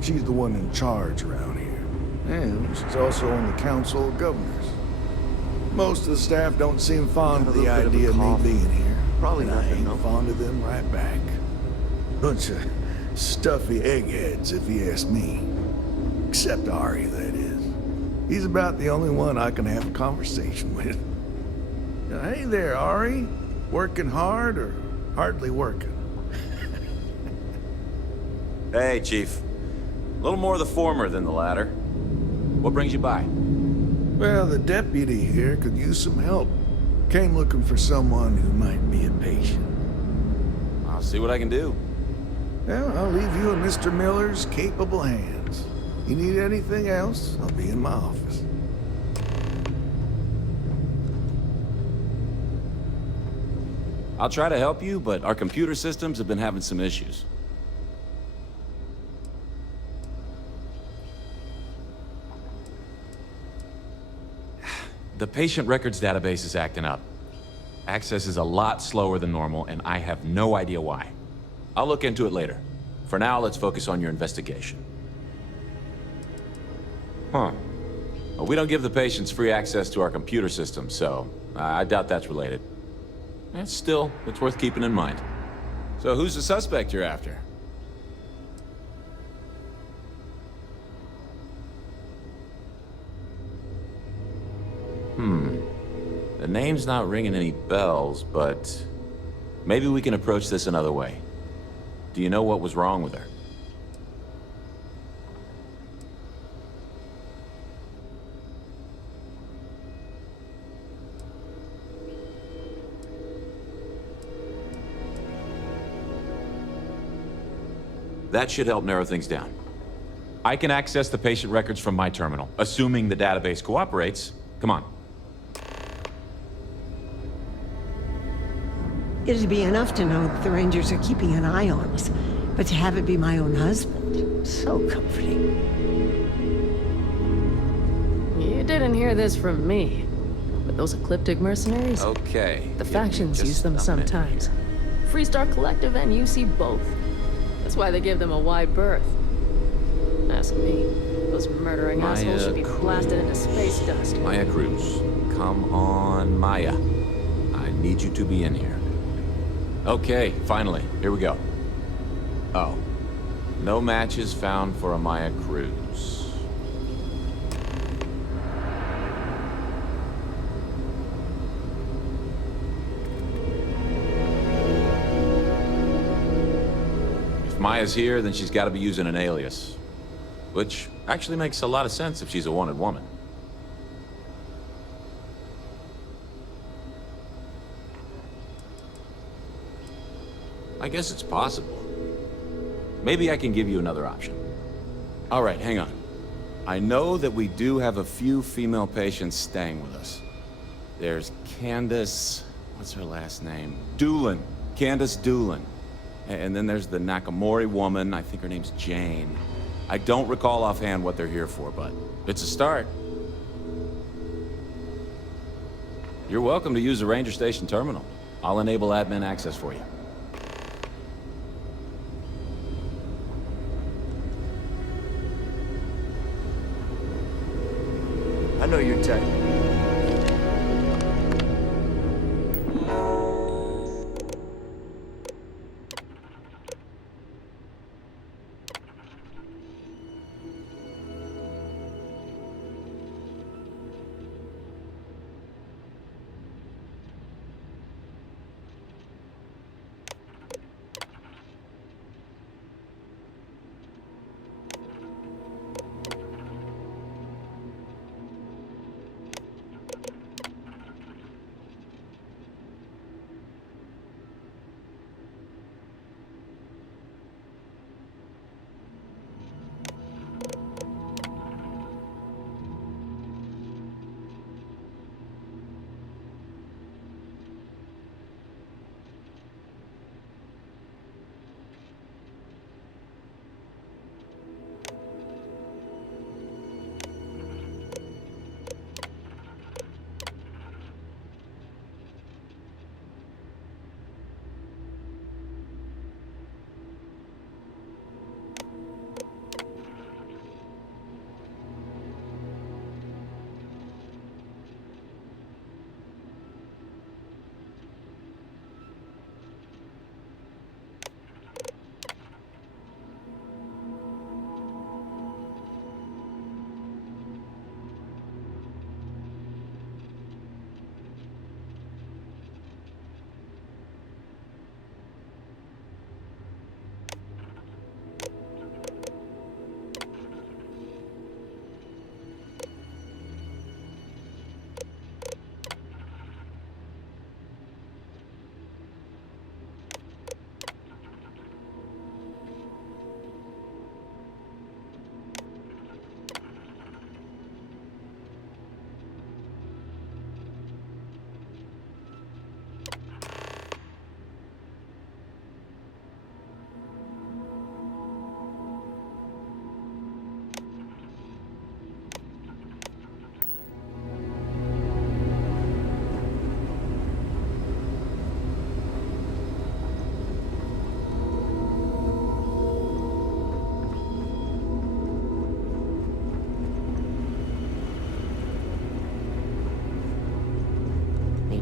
She's the one in charge around here. And she's also on the Council of Governors. Most of the staff don't seem fond of the idea of me being here. Probably and I nothing, ain't no. fond of them right back. Bunch of stuffy eggheads, if you ask me. Except Ari, that is. He's about the only one I can have a conversation with. Hey there, Ari. Working hard or hardly working? Hey, Chief. A little more the former than the latter. What brings you by? Well, the deputy here could use some help. Came looking for someone who might be a patient. I'll see what I can do. Well, I'll leave you in Mr. Miller's capable hands. You need anything else, I'll be in my office. I'll try to help you, but our computer systems have been having some issues. The patient records database is acting up. Access is a lot slower than normal, and I have no idea why. I'll look into it later. For now, let's focus on your investigation. Huh. Well, we don't give the patients free access to our computer system, so I doubt that's related. Still, it's worth keeping in mind. So who's the suspect you're after? The name's not ringing any bells, but maybe we can approach this another way. Do you know what was wrong with her? That should help narrow things down. I can access the patient records from my terminal, assuming the database cooperates. Come on. It'd be enough to know that the Rangers are keeping an eye on us, but to have it be my own husband, so comforting. You didn't hear this from me, but those ecliptic mercenaries? Okay. The factions use them sometimes. Freestar Collective and UC both. That's why they give them a wide berth. Ask me. Those murdering assholes should be blasted into space dust. Maya Cruz. Come on, Maya. I need you to be in here. Okay, finally. Here we go. Oh. No matches found for a Maya Cruz. If Maya's here, then she's got to be using an alias. Which actually makes a lot of sense if she's a wanted woman. I guess it's possible. Maybe I can give you another option. All right, hang on. I know that we do have a few female patients staying with us. There's Candace... what's her last name? Doolin. Candace Doolin. And then there's the Nakamori woman. I think her name's Jane. I don't recall offhand what they're here for, but it's a start. You're welcome to use the Ranger Station terminal. I'll enable admin access for you. I know your type.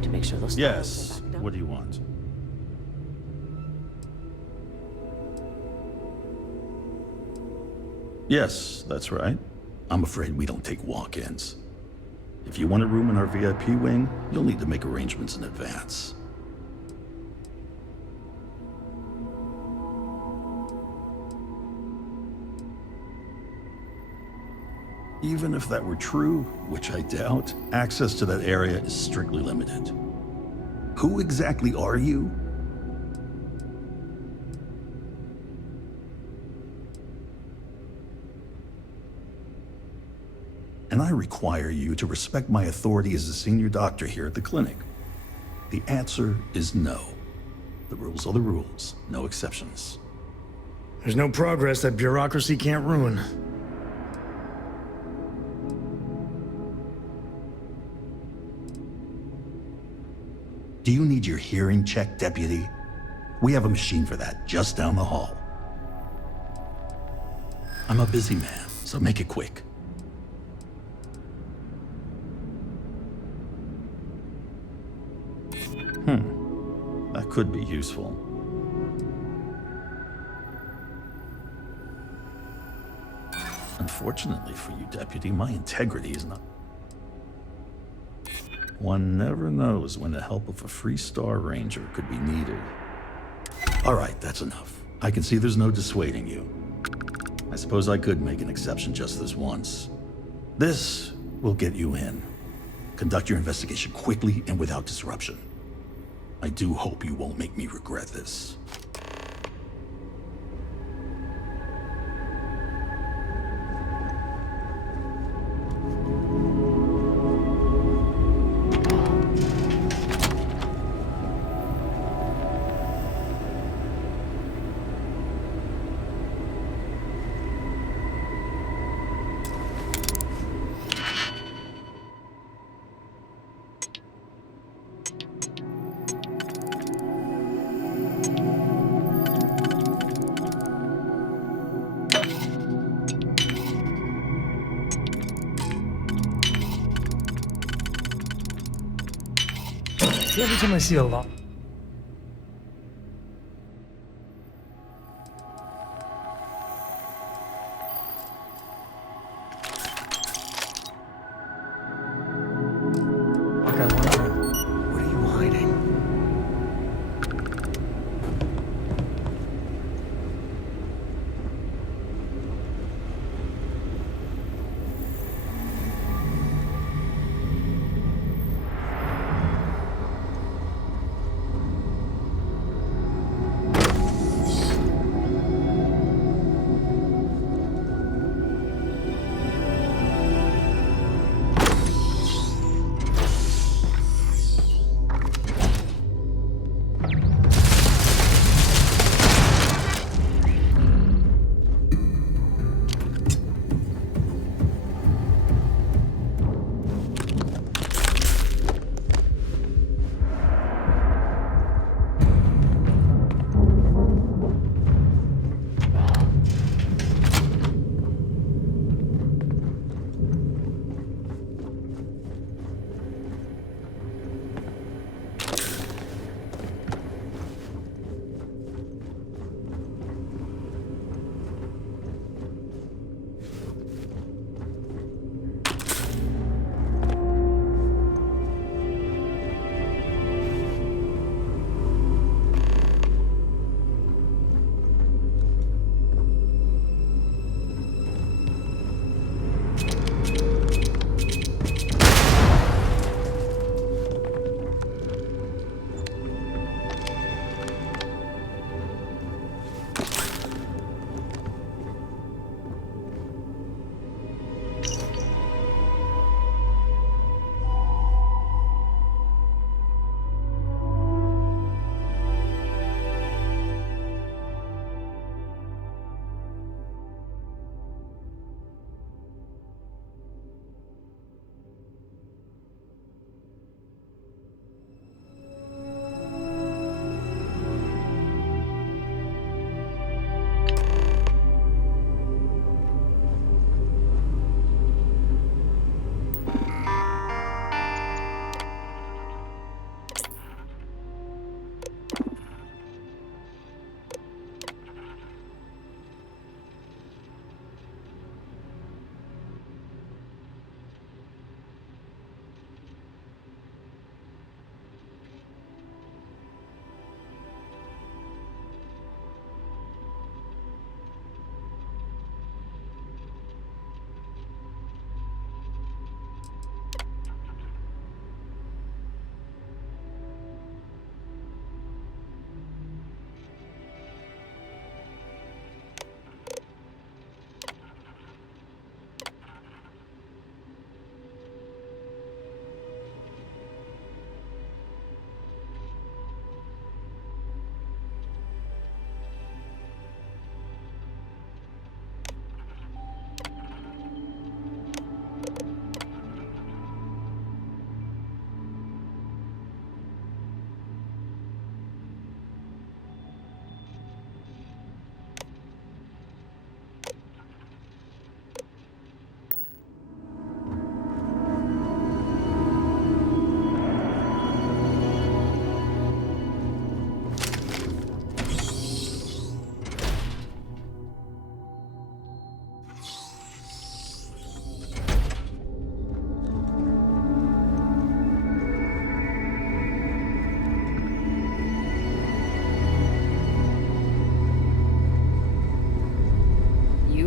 To make sure those Yes. What do you want? Yes, that's right. I'm afraid we don't take walk-ins. If you want a room in our VIP wing, you'll need to make arrangements in advance. Even if that were true, which I doubt, access to that area is strictly limited. Who exactly are you? and I require you to respect my authority as a senior doctor here at the clinic. The answer is no. The rules are the rules, no exceptions. There's no progress that bureaucracy can't ruin. Do you need your hearing checked, Deputy? We have a machine for that, just down the hall. I'm a busy man, so make it quick. That could be useful. Unfortunately for you, Deputy, my integrity is not... One never knows when the help of a Freestar Ranger could be needed. All right, that's enough. I can see there's no dissuading you. I suppose I could make an exception just this once. This will get you in. Conduct your investigation quickly and without disruption. I do hope you won't make me regret this. Every time I see a lot. What are you hiding?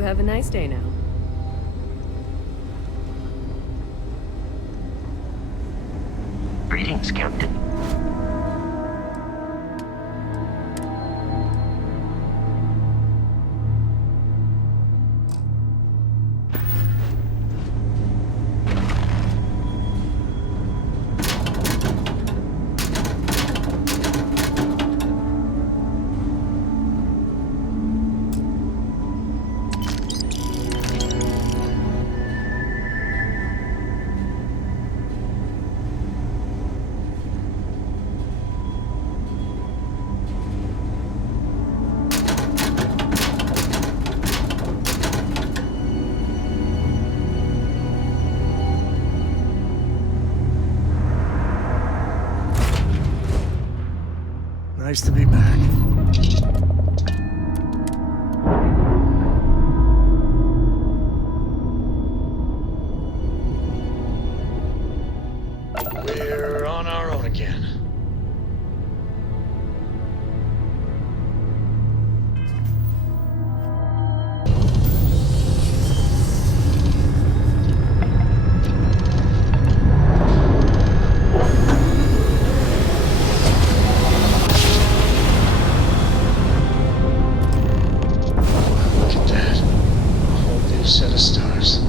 have a nice day now. Greetings, Captain. Nice to be back. We're on our own again. Set of stars.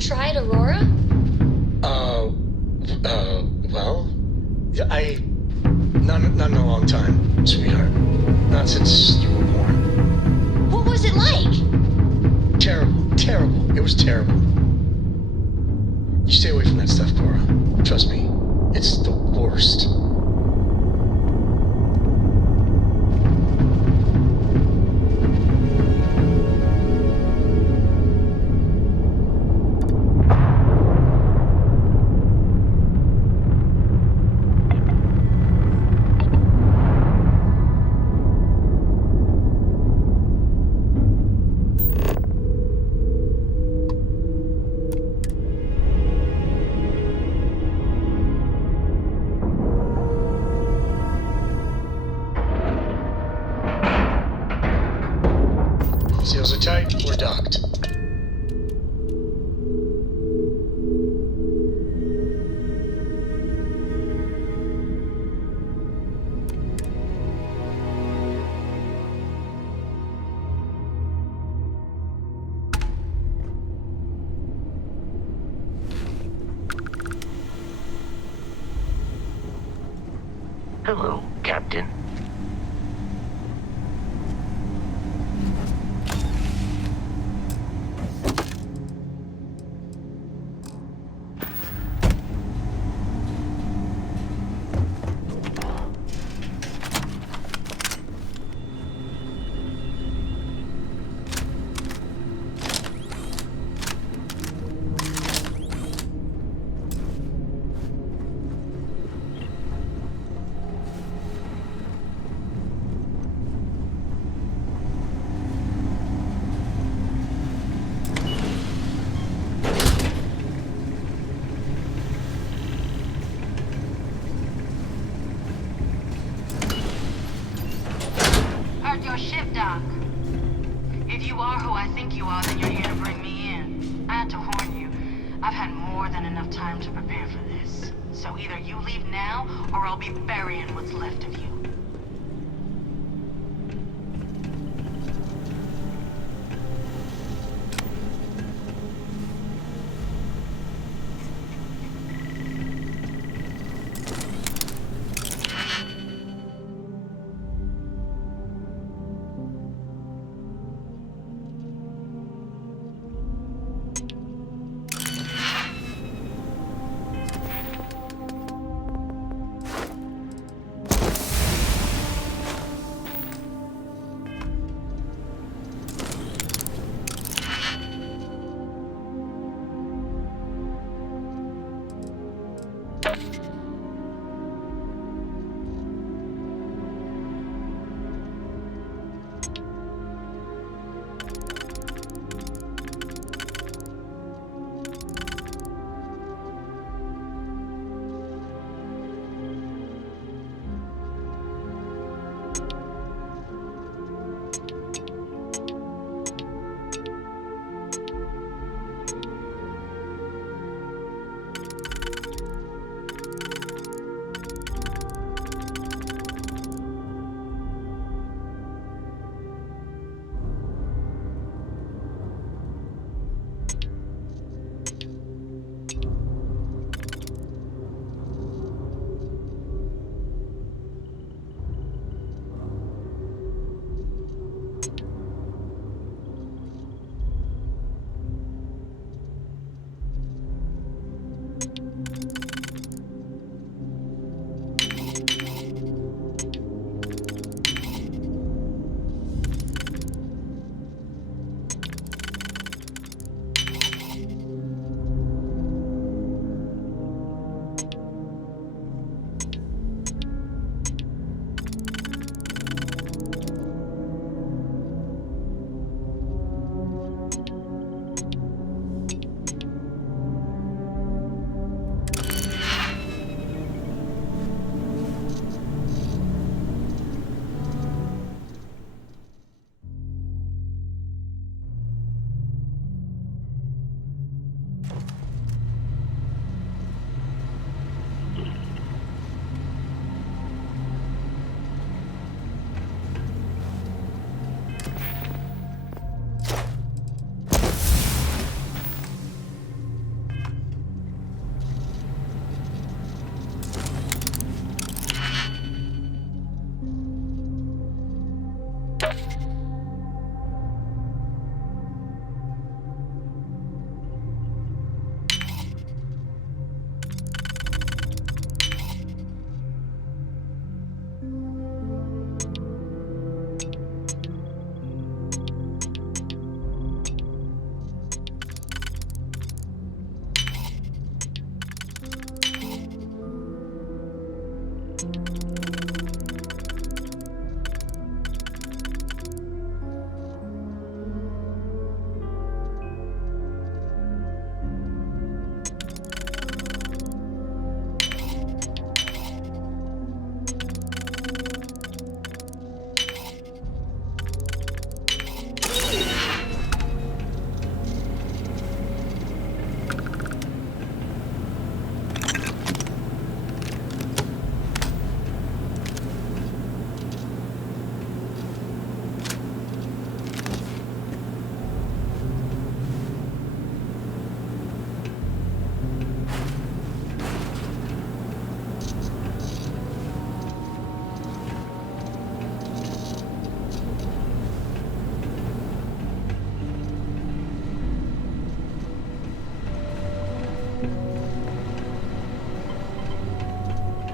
Tried Aurora? Well, not in a long time, sweetheart. Not since you were born. What was it like? Terrible. It was terrible. You stay away from that stuff, Cora. Trust me, it's the worst. Seals are tight, we're docked. Hello, Captain. you are who I think you are, then you're here to bring me in. I had to warn you. I've had more than enough time to prepare for this. So either you leave now, or I'll be burying what's left of you.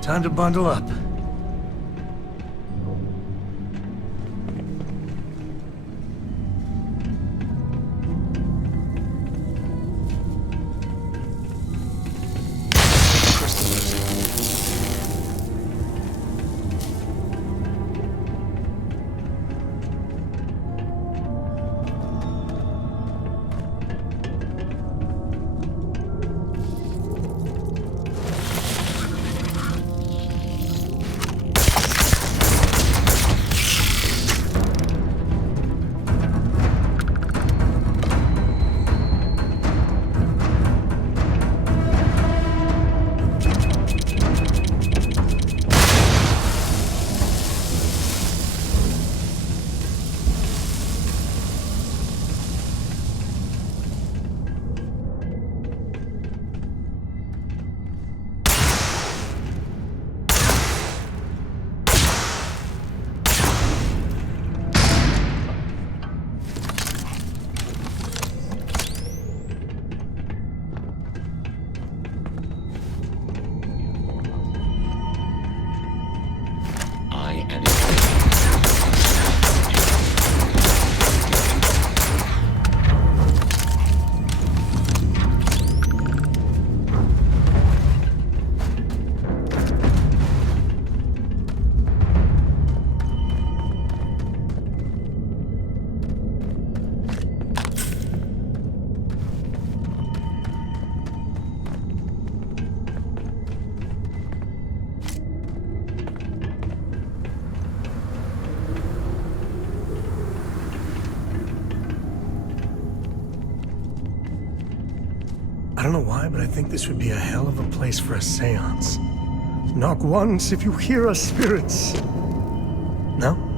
Time to bundle up. I don't know why, but I think this would be a hell of a place for a seance. Knock once if you hear us, spirits. No?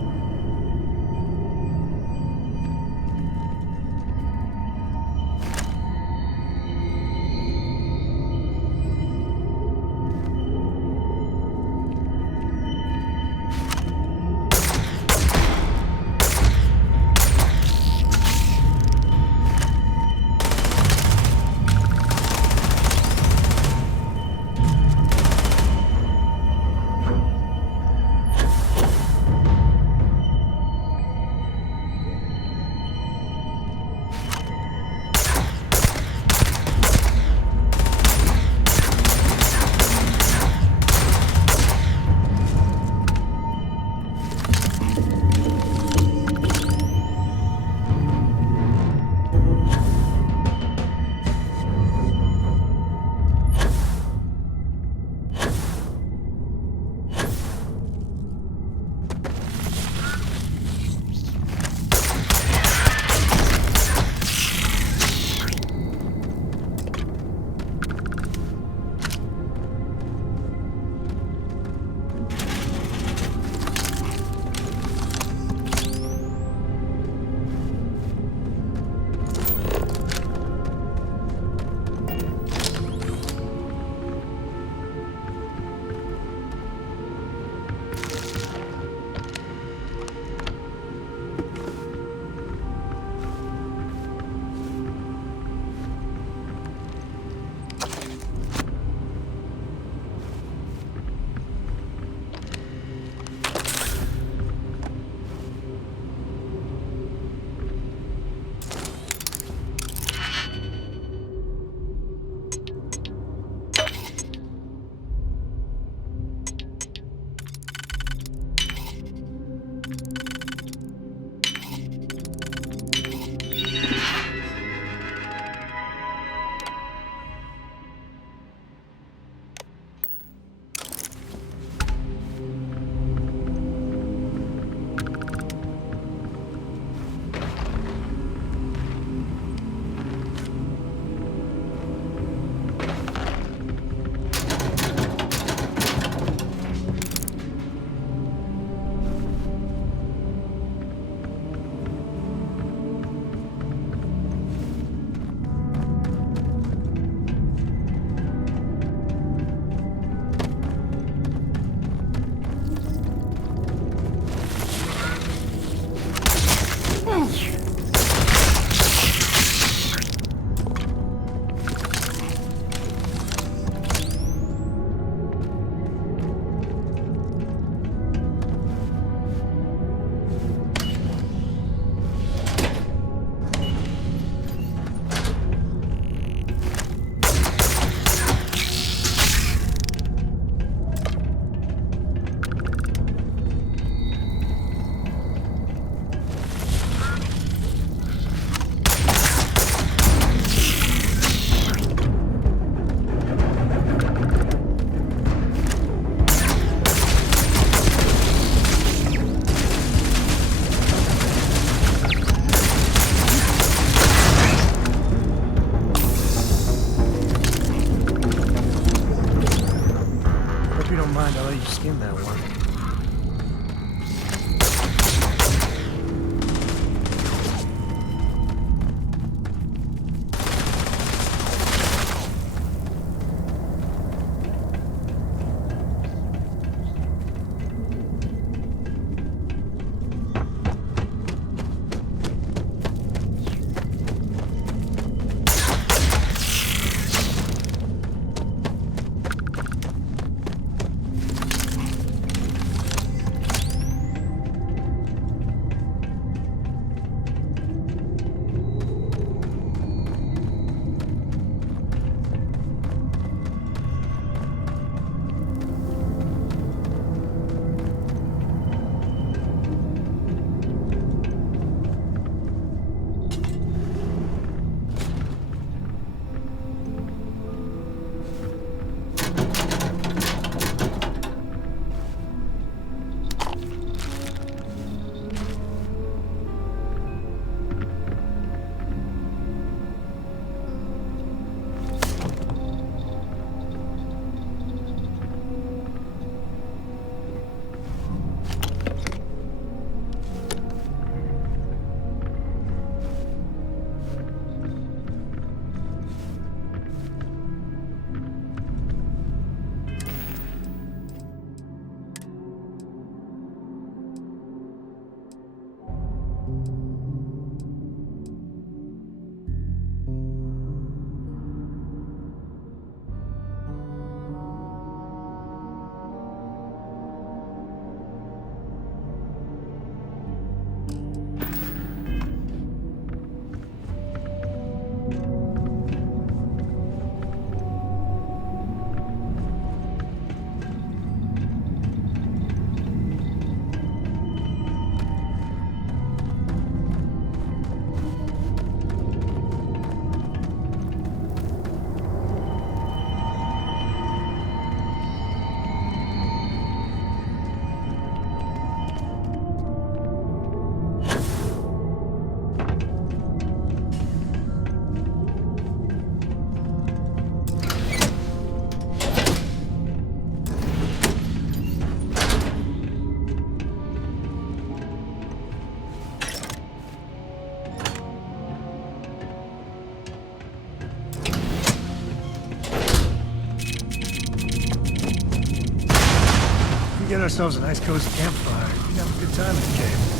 get ourselves a nice cozy campfire. We can have a good time in the cave.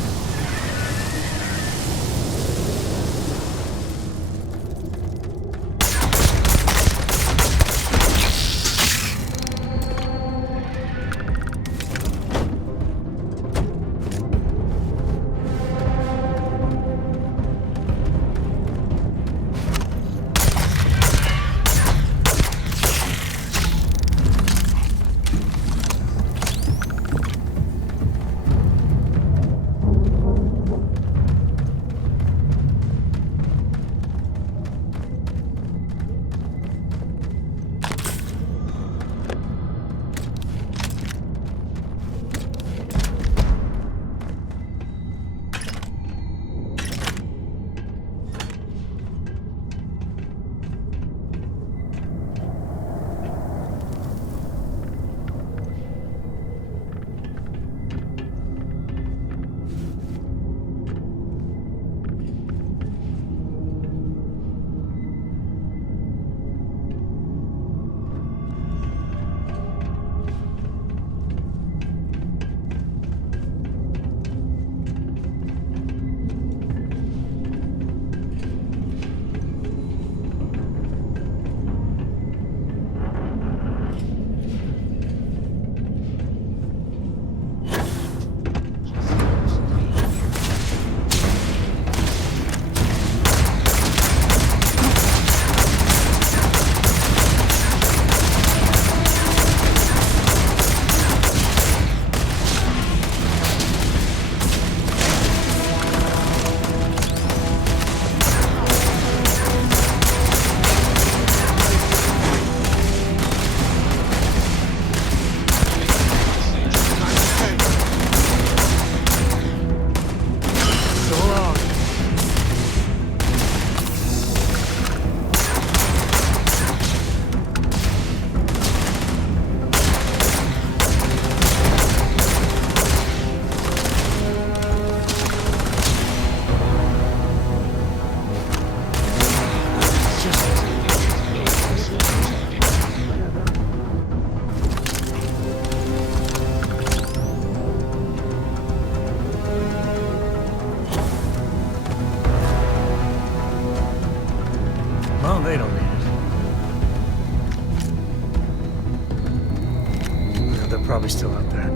Well, they don't need it. Yeah, they're probably still out there.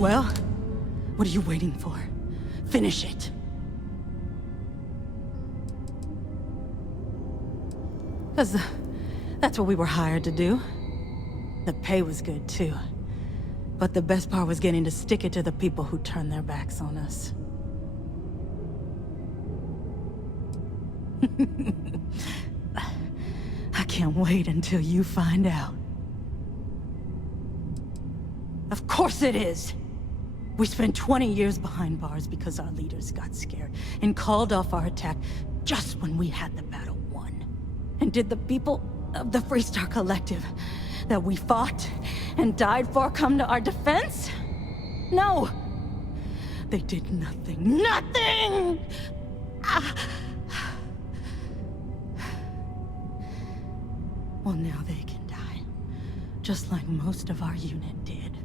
Well, what are you waiting for? Finish it. Because that's what we were hired to do. The pay was good, too. But the best part was getting to stick it to the people who turned their backs on us. I can't wait until you find out. Of course it is! We spent 20 years behind bars because our leaders got scared and called off our attack just when we had the battle won. And did the people of the Freestar Collective that we fought and died for come to our defense? No! They did nothing. Nothing! Well, now they can die. Just like most of our unit did.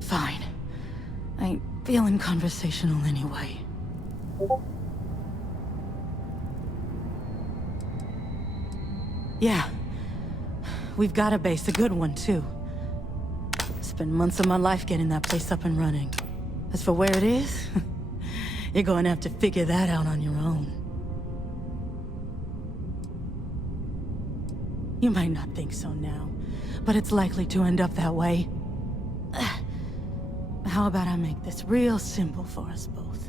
Fine. I ain't feeling conversational anyway. Yeah. We've got a base, a good one, too. Spent months of my life getting that place up and running. As for where it is, you're going to have to figure that out on your own. You might not think so now, but it's likely to end up that way. How about I make this real simple for us both?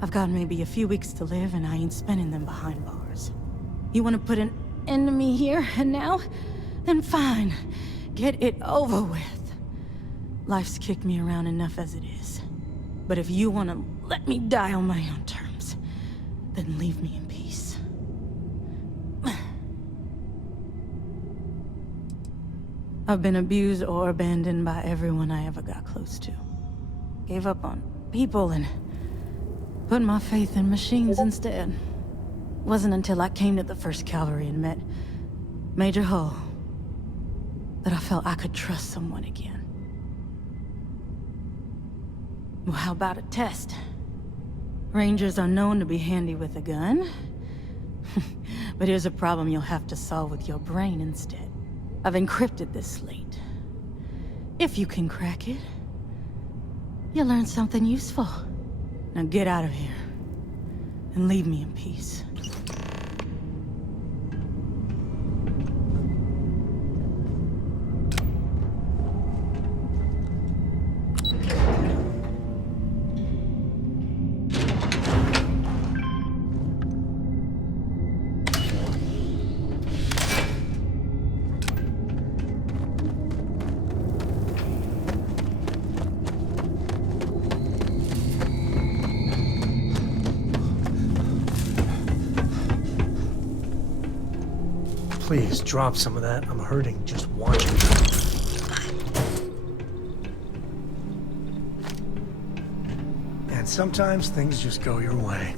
I've got maybe a few weeks to live, and I ain't spending them behind bars. You want to put an end to me here and now? Then fine. Get it over with. Life's kicked me around enough as it is. But if you want to let me die on my own terms, then leave me in peace. I've been abused or abandoned by everyone I ever got close to. Gave up on people and put my faith in machines instead. Wasn't until I came to the 1st Cavalry and met Major Hull that I felt I could trust someone again. Well, how about a test? Rangers are known to be handy with a gun. But here's a problem you'll have to solve with your brain instead. I've encrypted this slate. If you can crack it, you'll learn something useful. Now get out of here, and leave me in peace. Please, drop some of that. I'm hurting just watching. And sometimes things just go your way.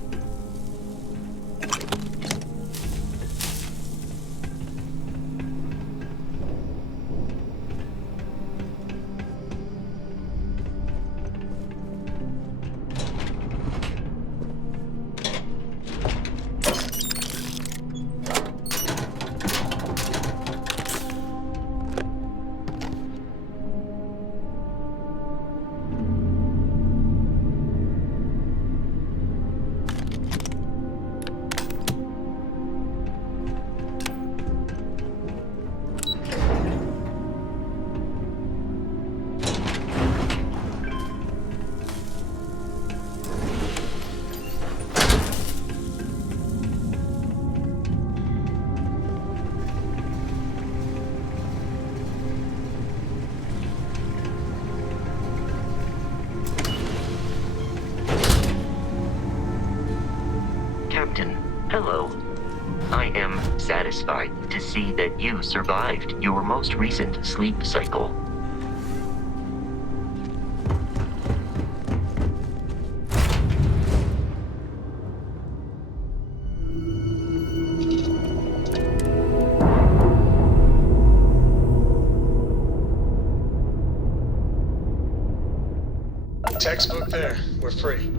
Captain, hello. I am satisfied to see that you survived your most recent sleep cycle. Textbook there. We're free.